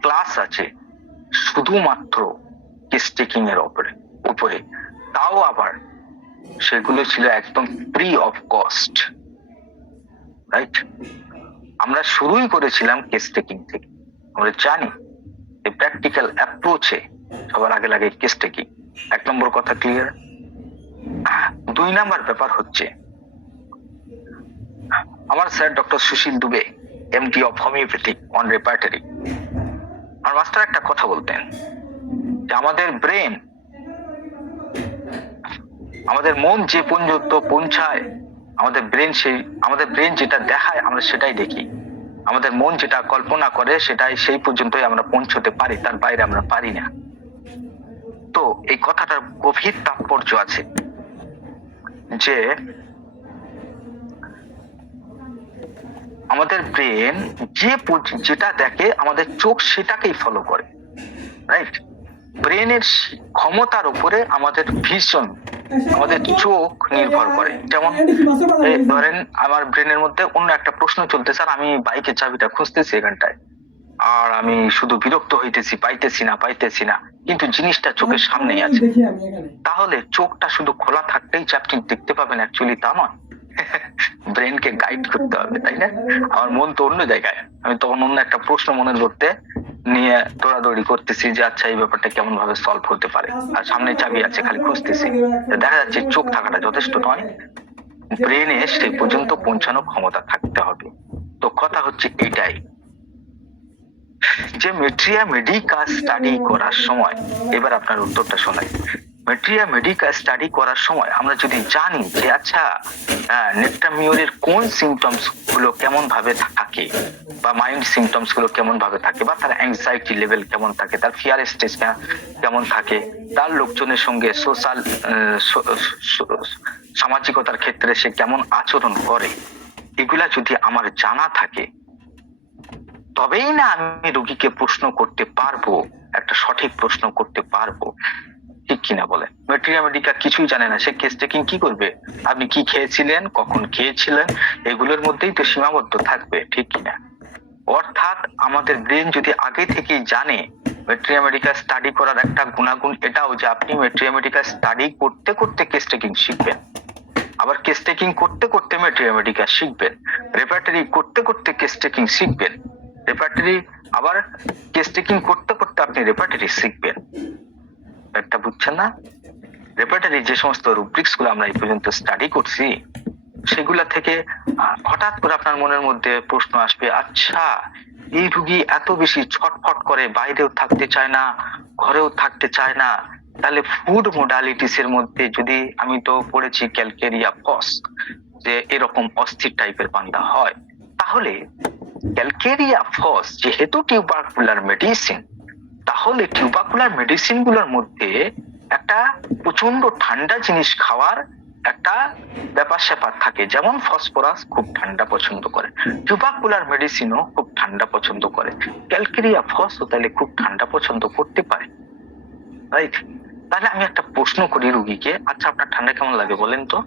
ক্লাস আছে শুধুমাত্র কেস টেকিং এর উপরে, তাও আবার সেগুলো ছিল একদম ফ্রি অফ কস্ট, রাইট? আমরা শুরুই করেছিলাম কেস টেকিং থেকে। আমরা জানি যে প্র্যাকটিক্যাল অ্যাপ্রোচে সবার আগে লাগে কেস টেকিং। 1 নম্বর কথা ক্লিয়ার। 2 নাম্বার ব্যাপার হচ্ছে, আমার sir doctor Sushil Dubey, MD of homeopathic on repertory, আমার মাস্টার একটা কথা বলতেন যে আমাদের ব্রেন, আমাদের মন যে পর্যন্ত পৌঁছায়, আমাদের ব্রেন যেটা দেখায় আমরা সেটাই দেখি, আমাদের মন যেটা কল্পনা করে সেটাই সেই পর্যন্তই আমরা পৌঁছতে পারি, তার বাইরে আমরা পারি না। তো এই কথাটার গভীর তাৎপর্য আছে যে আমাদের ব্রেন যেটা দেখে আমাদের চোখ সেটাকেই ফলো করে, রাইট? ব্রেনের ক্ষমতার উপরে আমাদের ভিশন, আমাদের চোখ নির্ভর করে। যেমন ধরেন আমার ব্রেনের মধ্যে অন্য একটা প্রশ্ন চলতেছে, আর আমি বাইকের চাবিটা খুঁজতেছি এখানটায়, আর আমি শুধু বিরক্ত হইতেছি, পাইতেছি না, কিন্তু জিনিসটা চোখের সামনেই আছে। তাহলে চোখটা শুধু খোলা থাকতেই যে আপনি দেখতে পাবেন, অ্যাকচুয়ালি তা নয়। ব্রেনকে গাইড করতে হবে, তাই না? আমার মন তো অন্য জায়গায়, আমি তখন অন্য একটা প্রশ্ন মনে ধরতে নিয়ে দৌড়াদৌড়ি করতেছি যে আচ্ছা এই ব্যাপারটা কেমন ভাবে সলভ হতে পারে, আর সামনে চাবি আছে খালি খুঁজতেছি। দেখা যাচ্ছে চোখ থাকাটা যথেষ্ট নয়, ব্রেনে সেই পর্যন্ত পৌঁছানোর ক্ষমতা থাকতে হবে। তো কথা হচ্ছে এটাই যে মেট্রিয়া মেডিকা স্টাডি করার সময়, এবার আপনার উত্তরটা শোনাই। মেট্রিয়া মেডিকা স্টাডি করার সময় আমরা যদি জানি যে আচ্ছা নেট্রামিওরের কোন সিমটমস গুলো কেমন ভাবে থাকে, বা মাইন্ড সিমটমস গুলো কেমন ভাবে থাকে, বা তার অ্যাংজাইটি লেভেল কেমন থাকে, তার ফিয়ার স্টেজ কেমন থাকে, তার লোকজনের সঙ্গে সোশ্যাল সামাজিকতার ক্ষেত্রে সে কেমন আচরণ করে, এগুলা যদি আমার জানা থাকে, তবেই না আমি রোগীকে প্রশ্ন করতে পারবো, একটা সঠিক প্রশ্ন করতে পারবো, ঠিক কিনা বলে? মেট্রিয়া মেডিকা কিছুই জানে না, সে কেস টেকিং কি করবে? আপনি কি খেয়েছিলেন, কখন খেয়েছিলেন, এগুলোর মধ্যেই তো সীমাবদ্ধ থাকবে, ঠিক কিনা? অর্থাৎ আমাদের ব্রেন যদি আগে থেকেই জানে, মেট্রিয়া মেডিকা স্টাডি করার একটা গুণাগুণ এটাও যে আপনি মেট্রিয়া মেডিকা স্টাডি করতে করতে কেস টেকিং শিখবেন, আবার কেস টেকিং করতে করতে মেট্রিয়া মেডিকা শিখবেন, রেপার্টারি করতে করতে কেস টেকিং শিখবেন, রেপার্টারি আবার কেস টেকিং করতে করতে আপনি রেপার্টারি শিখবেন। একটা বুঝছেন না? রেপার্টারি যে সমস্ত রুব্রিক্স গুলো আমরা এই পর্যন্ত স্টাডি করছি, সেগুলা থেকে হঠাৎ করে আপনার মনের মধ্যে প্রশ্ন আসবে, আচ্ছা এই রুগী এত বেশি ছটফট করে, বাইরেও থাকতে চায় না, ঘরেও থাকতে চায় না, তাহলে ফুড মোডালিটিস এর মধ্যে যদি, আমি তো পড়েছি ক্যালকেরিয়া ফস, যে এরকম অস্থির টাইপের বান্দা হয়, তাহলে ক্যালকেরিয়া ফস যেহেতু টিউবারকুলার মেডিসিন, তাহলে টিউবারকুলার মেডিসিন গুলোর মধ্যে একটা প্রচন্ড ঠান্ডা জিনিস খাওয়ার একটা ব্যাপার স্যাপার থাকে। যেমন ফসফরাস খুব ঠান্ডা পছন্দ করে, টিউবারকুলার মেডিসিনও খুব ঠান্ডা পছন্দ করে, ক্যালকেরিয়া ফসও তাহলে খুব ঠান্ডা পছন্দ করতে পারে, রাইট? তাহলে আমি একটা প্রশ্ন করি রুগীকে, আচ্ছা আপনার ঠান্ডা কেমন লাগে বলেন তো?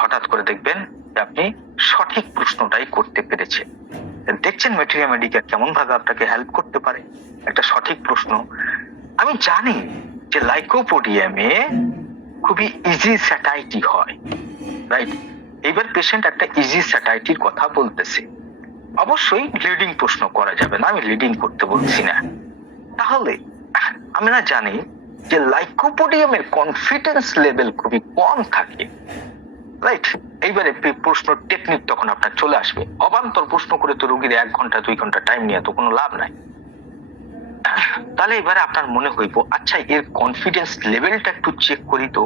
হঠাৎ করে দেখবেন যে আপনি সঠিক প্রশ্নটাই করতে পেরেছে। দেখছেন মেটেরিয়া মেডিকা কেমন ভাবে আপনাকে হেল্প করতে পারে? একটা সঠিক প্রশ্ন। আমি জানি যে লাইকোপোডিয়ামে খুবই ইজি স্যাটাইটি হয়, রাইট? এইবার পেশেন্ট একটা ইজি স্যাটাইটির কথা বলতেছে, অবশ্যই লিডিং প্রশ্ন করা যাবে না, আমি লিডিং করতে বলছি না। তাহলে আমরা জানি যে লাইকোপোডিয়ামের কনফিডেন্স লেভেল খুবই কম থাকে, রাইট? এইবারে প্রশ্ন টেকনিক তখন আপনার চলে আসবে। অবান্তর প্রশ্ন করে তো রোগীর 1 ঘন্টা 2 ঘন্টা টাইম নিয়ে তো কোনো লাভ নাই। তাহলে এবারে আপনার মনে হইব, আচ্ছা এর কনফিডেন্স লেভেলটা একটু চেক করি তো,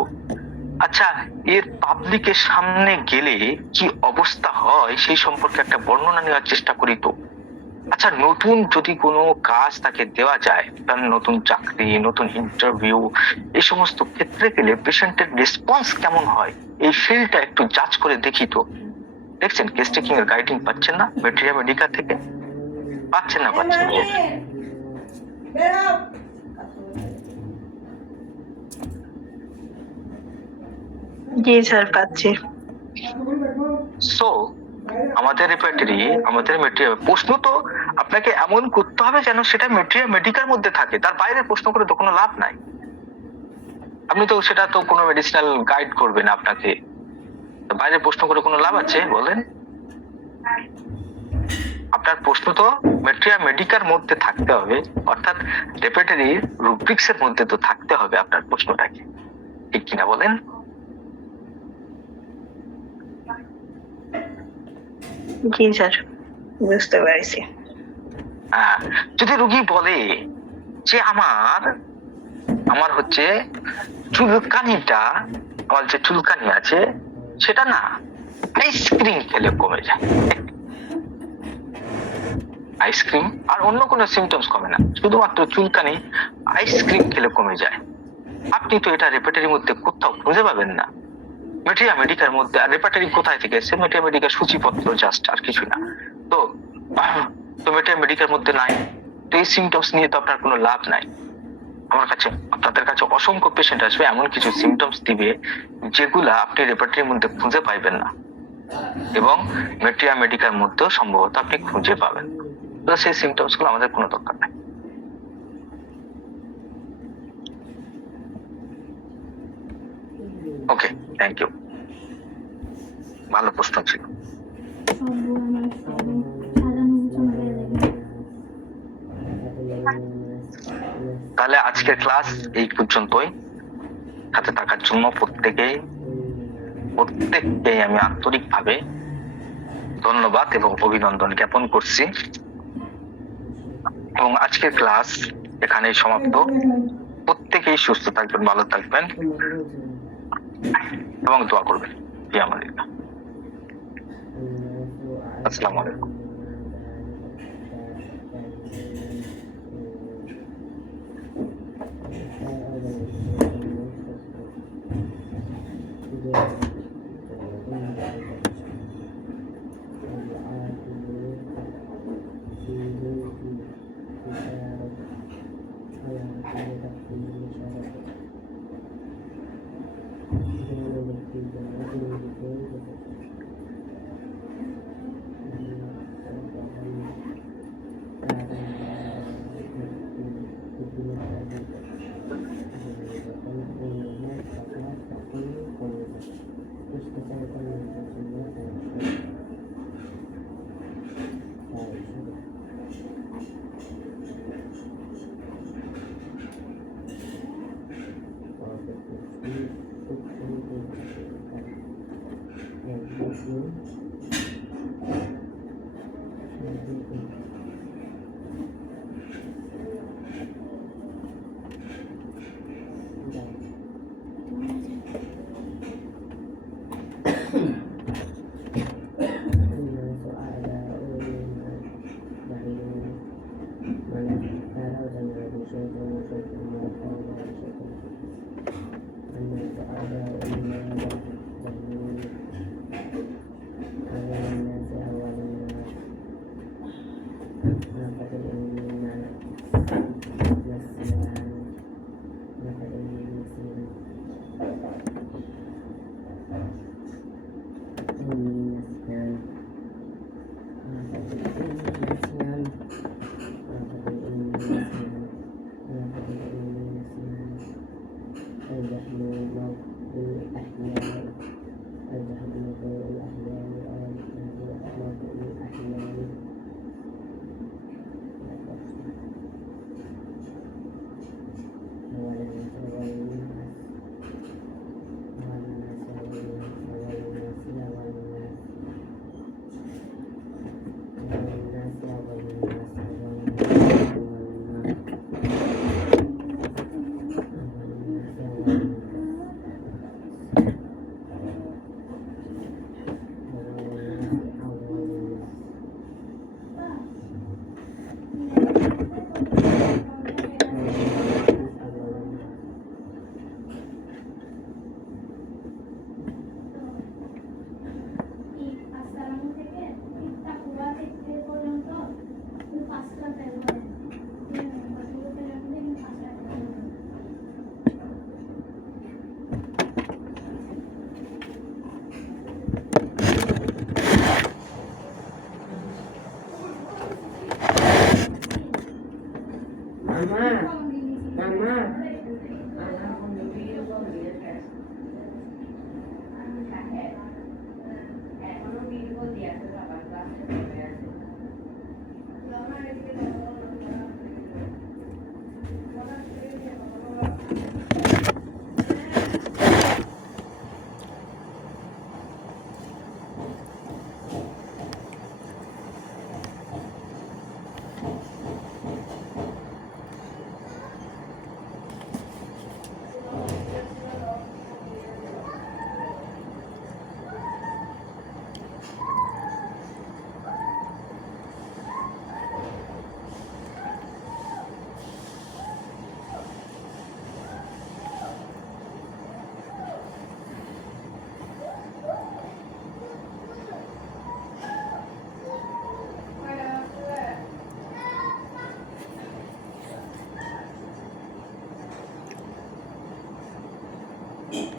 আচ্ছা এর পাবলিকের সামনে গেলে কি অবস্থা হয় সেই সম্পর্কে একটা বর্ণনা নেওয়ার চেষ্টা করি তো, আচ্ছা নতুন যদি কোনো কাজ তাকে দেওয়া যায়, তার নতুন চাকরি, নতুন ইন্টারভিউ, এই সমস্ত ক্ষেত্রে গেলে পেশেন্টের রেসপন্স কেমন হয় এই ফিল্ডটা একটু জাজ করে দেখি তো। দেখছেন কেস টেকিং এর গাইডিং পাচ্ছেন না মেটেরিয়া মেডিকা থেকে? পাচ্ছেন না? জি স্যার, পাচ্ছি। সো আমাদের রেপার্টরি, আমাদের মেটেরিয়াল প্রশ্ন তো আপনাকে এমন করতে হবে যেন সেটা মেডিকার মধ্যে থাকে, তার বাইরে প্রশ্ন করে তো কোনো লাভ নাই। আপনি তো সেটা তো কোনো মেডিসিনাল গাইড করবে না আপনাকে, বাইরে প্রশ্ন করে কোনো লাভ আছে বলেন? আপনার প্রশ্ন তো মেডিকার মধ্যে থাকতে হবে, অর্থাৎ রেপার্টরির রুব্রিক্স এর মধ্যে তো থাকতে হবে আপনার প্রশ্নটাকে, ঠিক কিনা বলেন? জি স্যার, বুঝতে পারছি। যদি রুগী বলে যে আমার হচ্ছে চুলকানিটা, আমার যে চুলকানি আছে সেটা না আইসক্রিম খেলে কমে যায়, আইসক্রিম আর অন্য কোনো সিমটমস কমে না, শুধুমাত্র চুলকানি আইসক্রিম খেলে কমে যায়, আপনি তো এটা রেপার্টরির মধ্যে কোথাও খুঁজে পাবেন না। মেডিকার মধ্যে, আর রেপার্টরি কোথায় থেকে এসেছে? মেডিকার সূচিপত্র জাস্ট, আর কিছু না। তো মেডিকার মধ্যে নাই, তো এই সিমটমস নিয়ে তো আপনার কোনো লাভ নাই। আপনাদের কাছে অসংখ্য পেশেন্ট আসবে, এমন কিছু সিমটমস দিবে যেগুলা আপনি রেপার্টরির মধ্যে খুঁজে পাইবেন না, এবং মেডিকার মধ্যেও সম্ভবত আপনি খুঁজে পাবেন। তো সেই সিমটমস গুলো আমাদের কোনো দরকার নাই। ওকে, থ্যাংক ইউ, ভালো প্রশ্ন ছিল। তাহলে আজকের ক্লাস এই পর্যন্তই। সাথে থাকার জন্য প্রত্যেককে আমি আন্তরিকভাবে ধন্যবাদ এবং অভিনন্দন জ্ঞাপন করছি, এবং আজকের ক্লাস এখানেই সমাপ্ত। প্রত্যেকেই সুস্থ থাকবেন, ভালো থাকবেন এবং দোয়া করবেন। আসসালামু আলাইকুম। Thank you.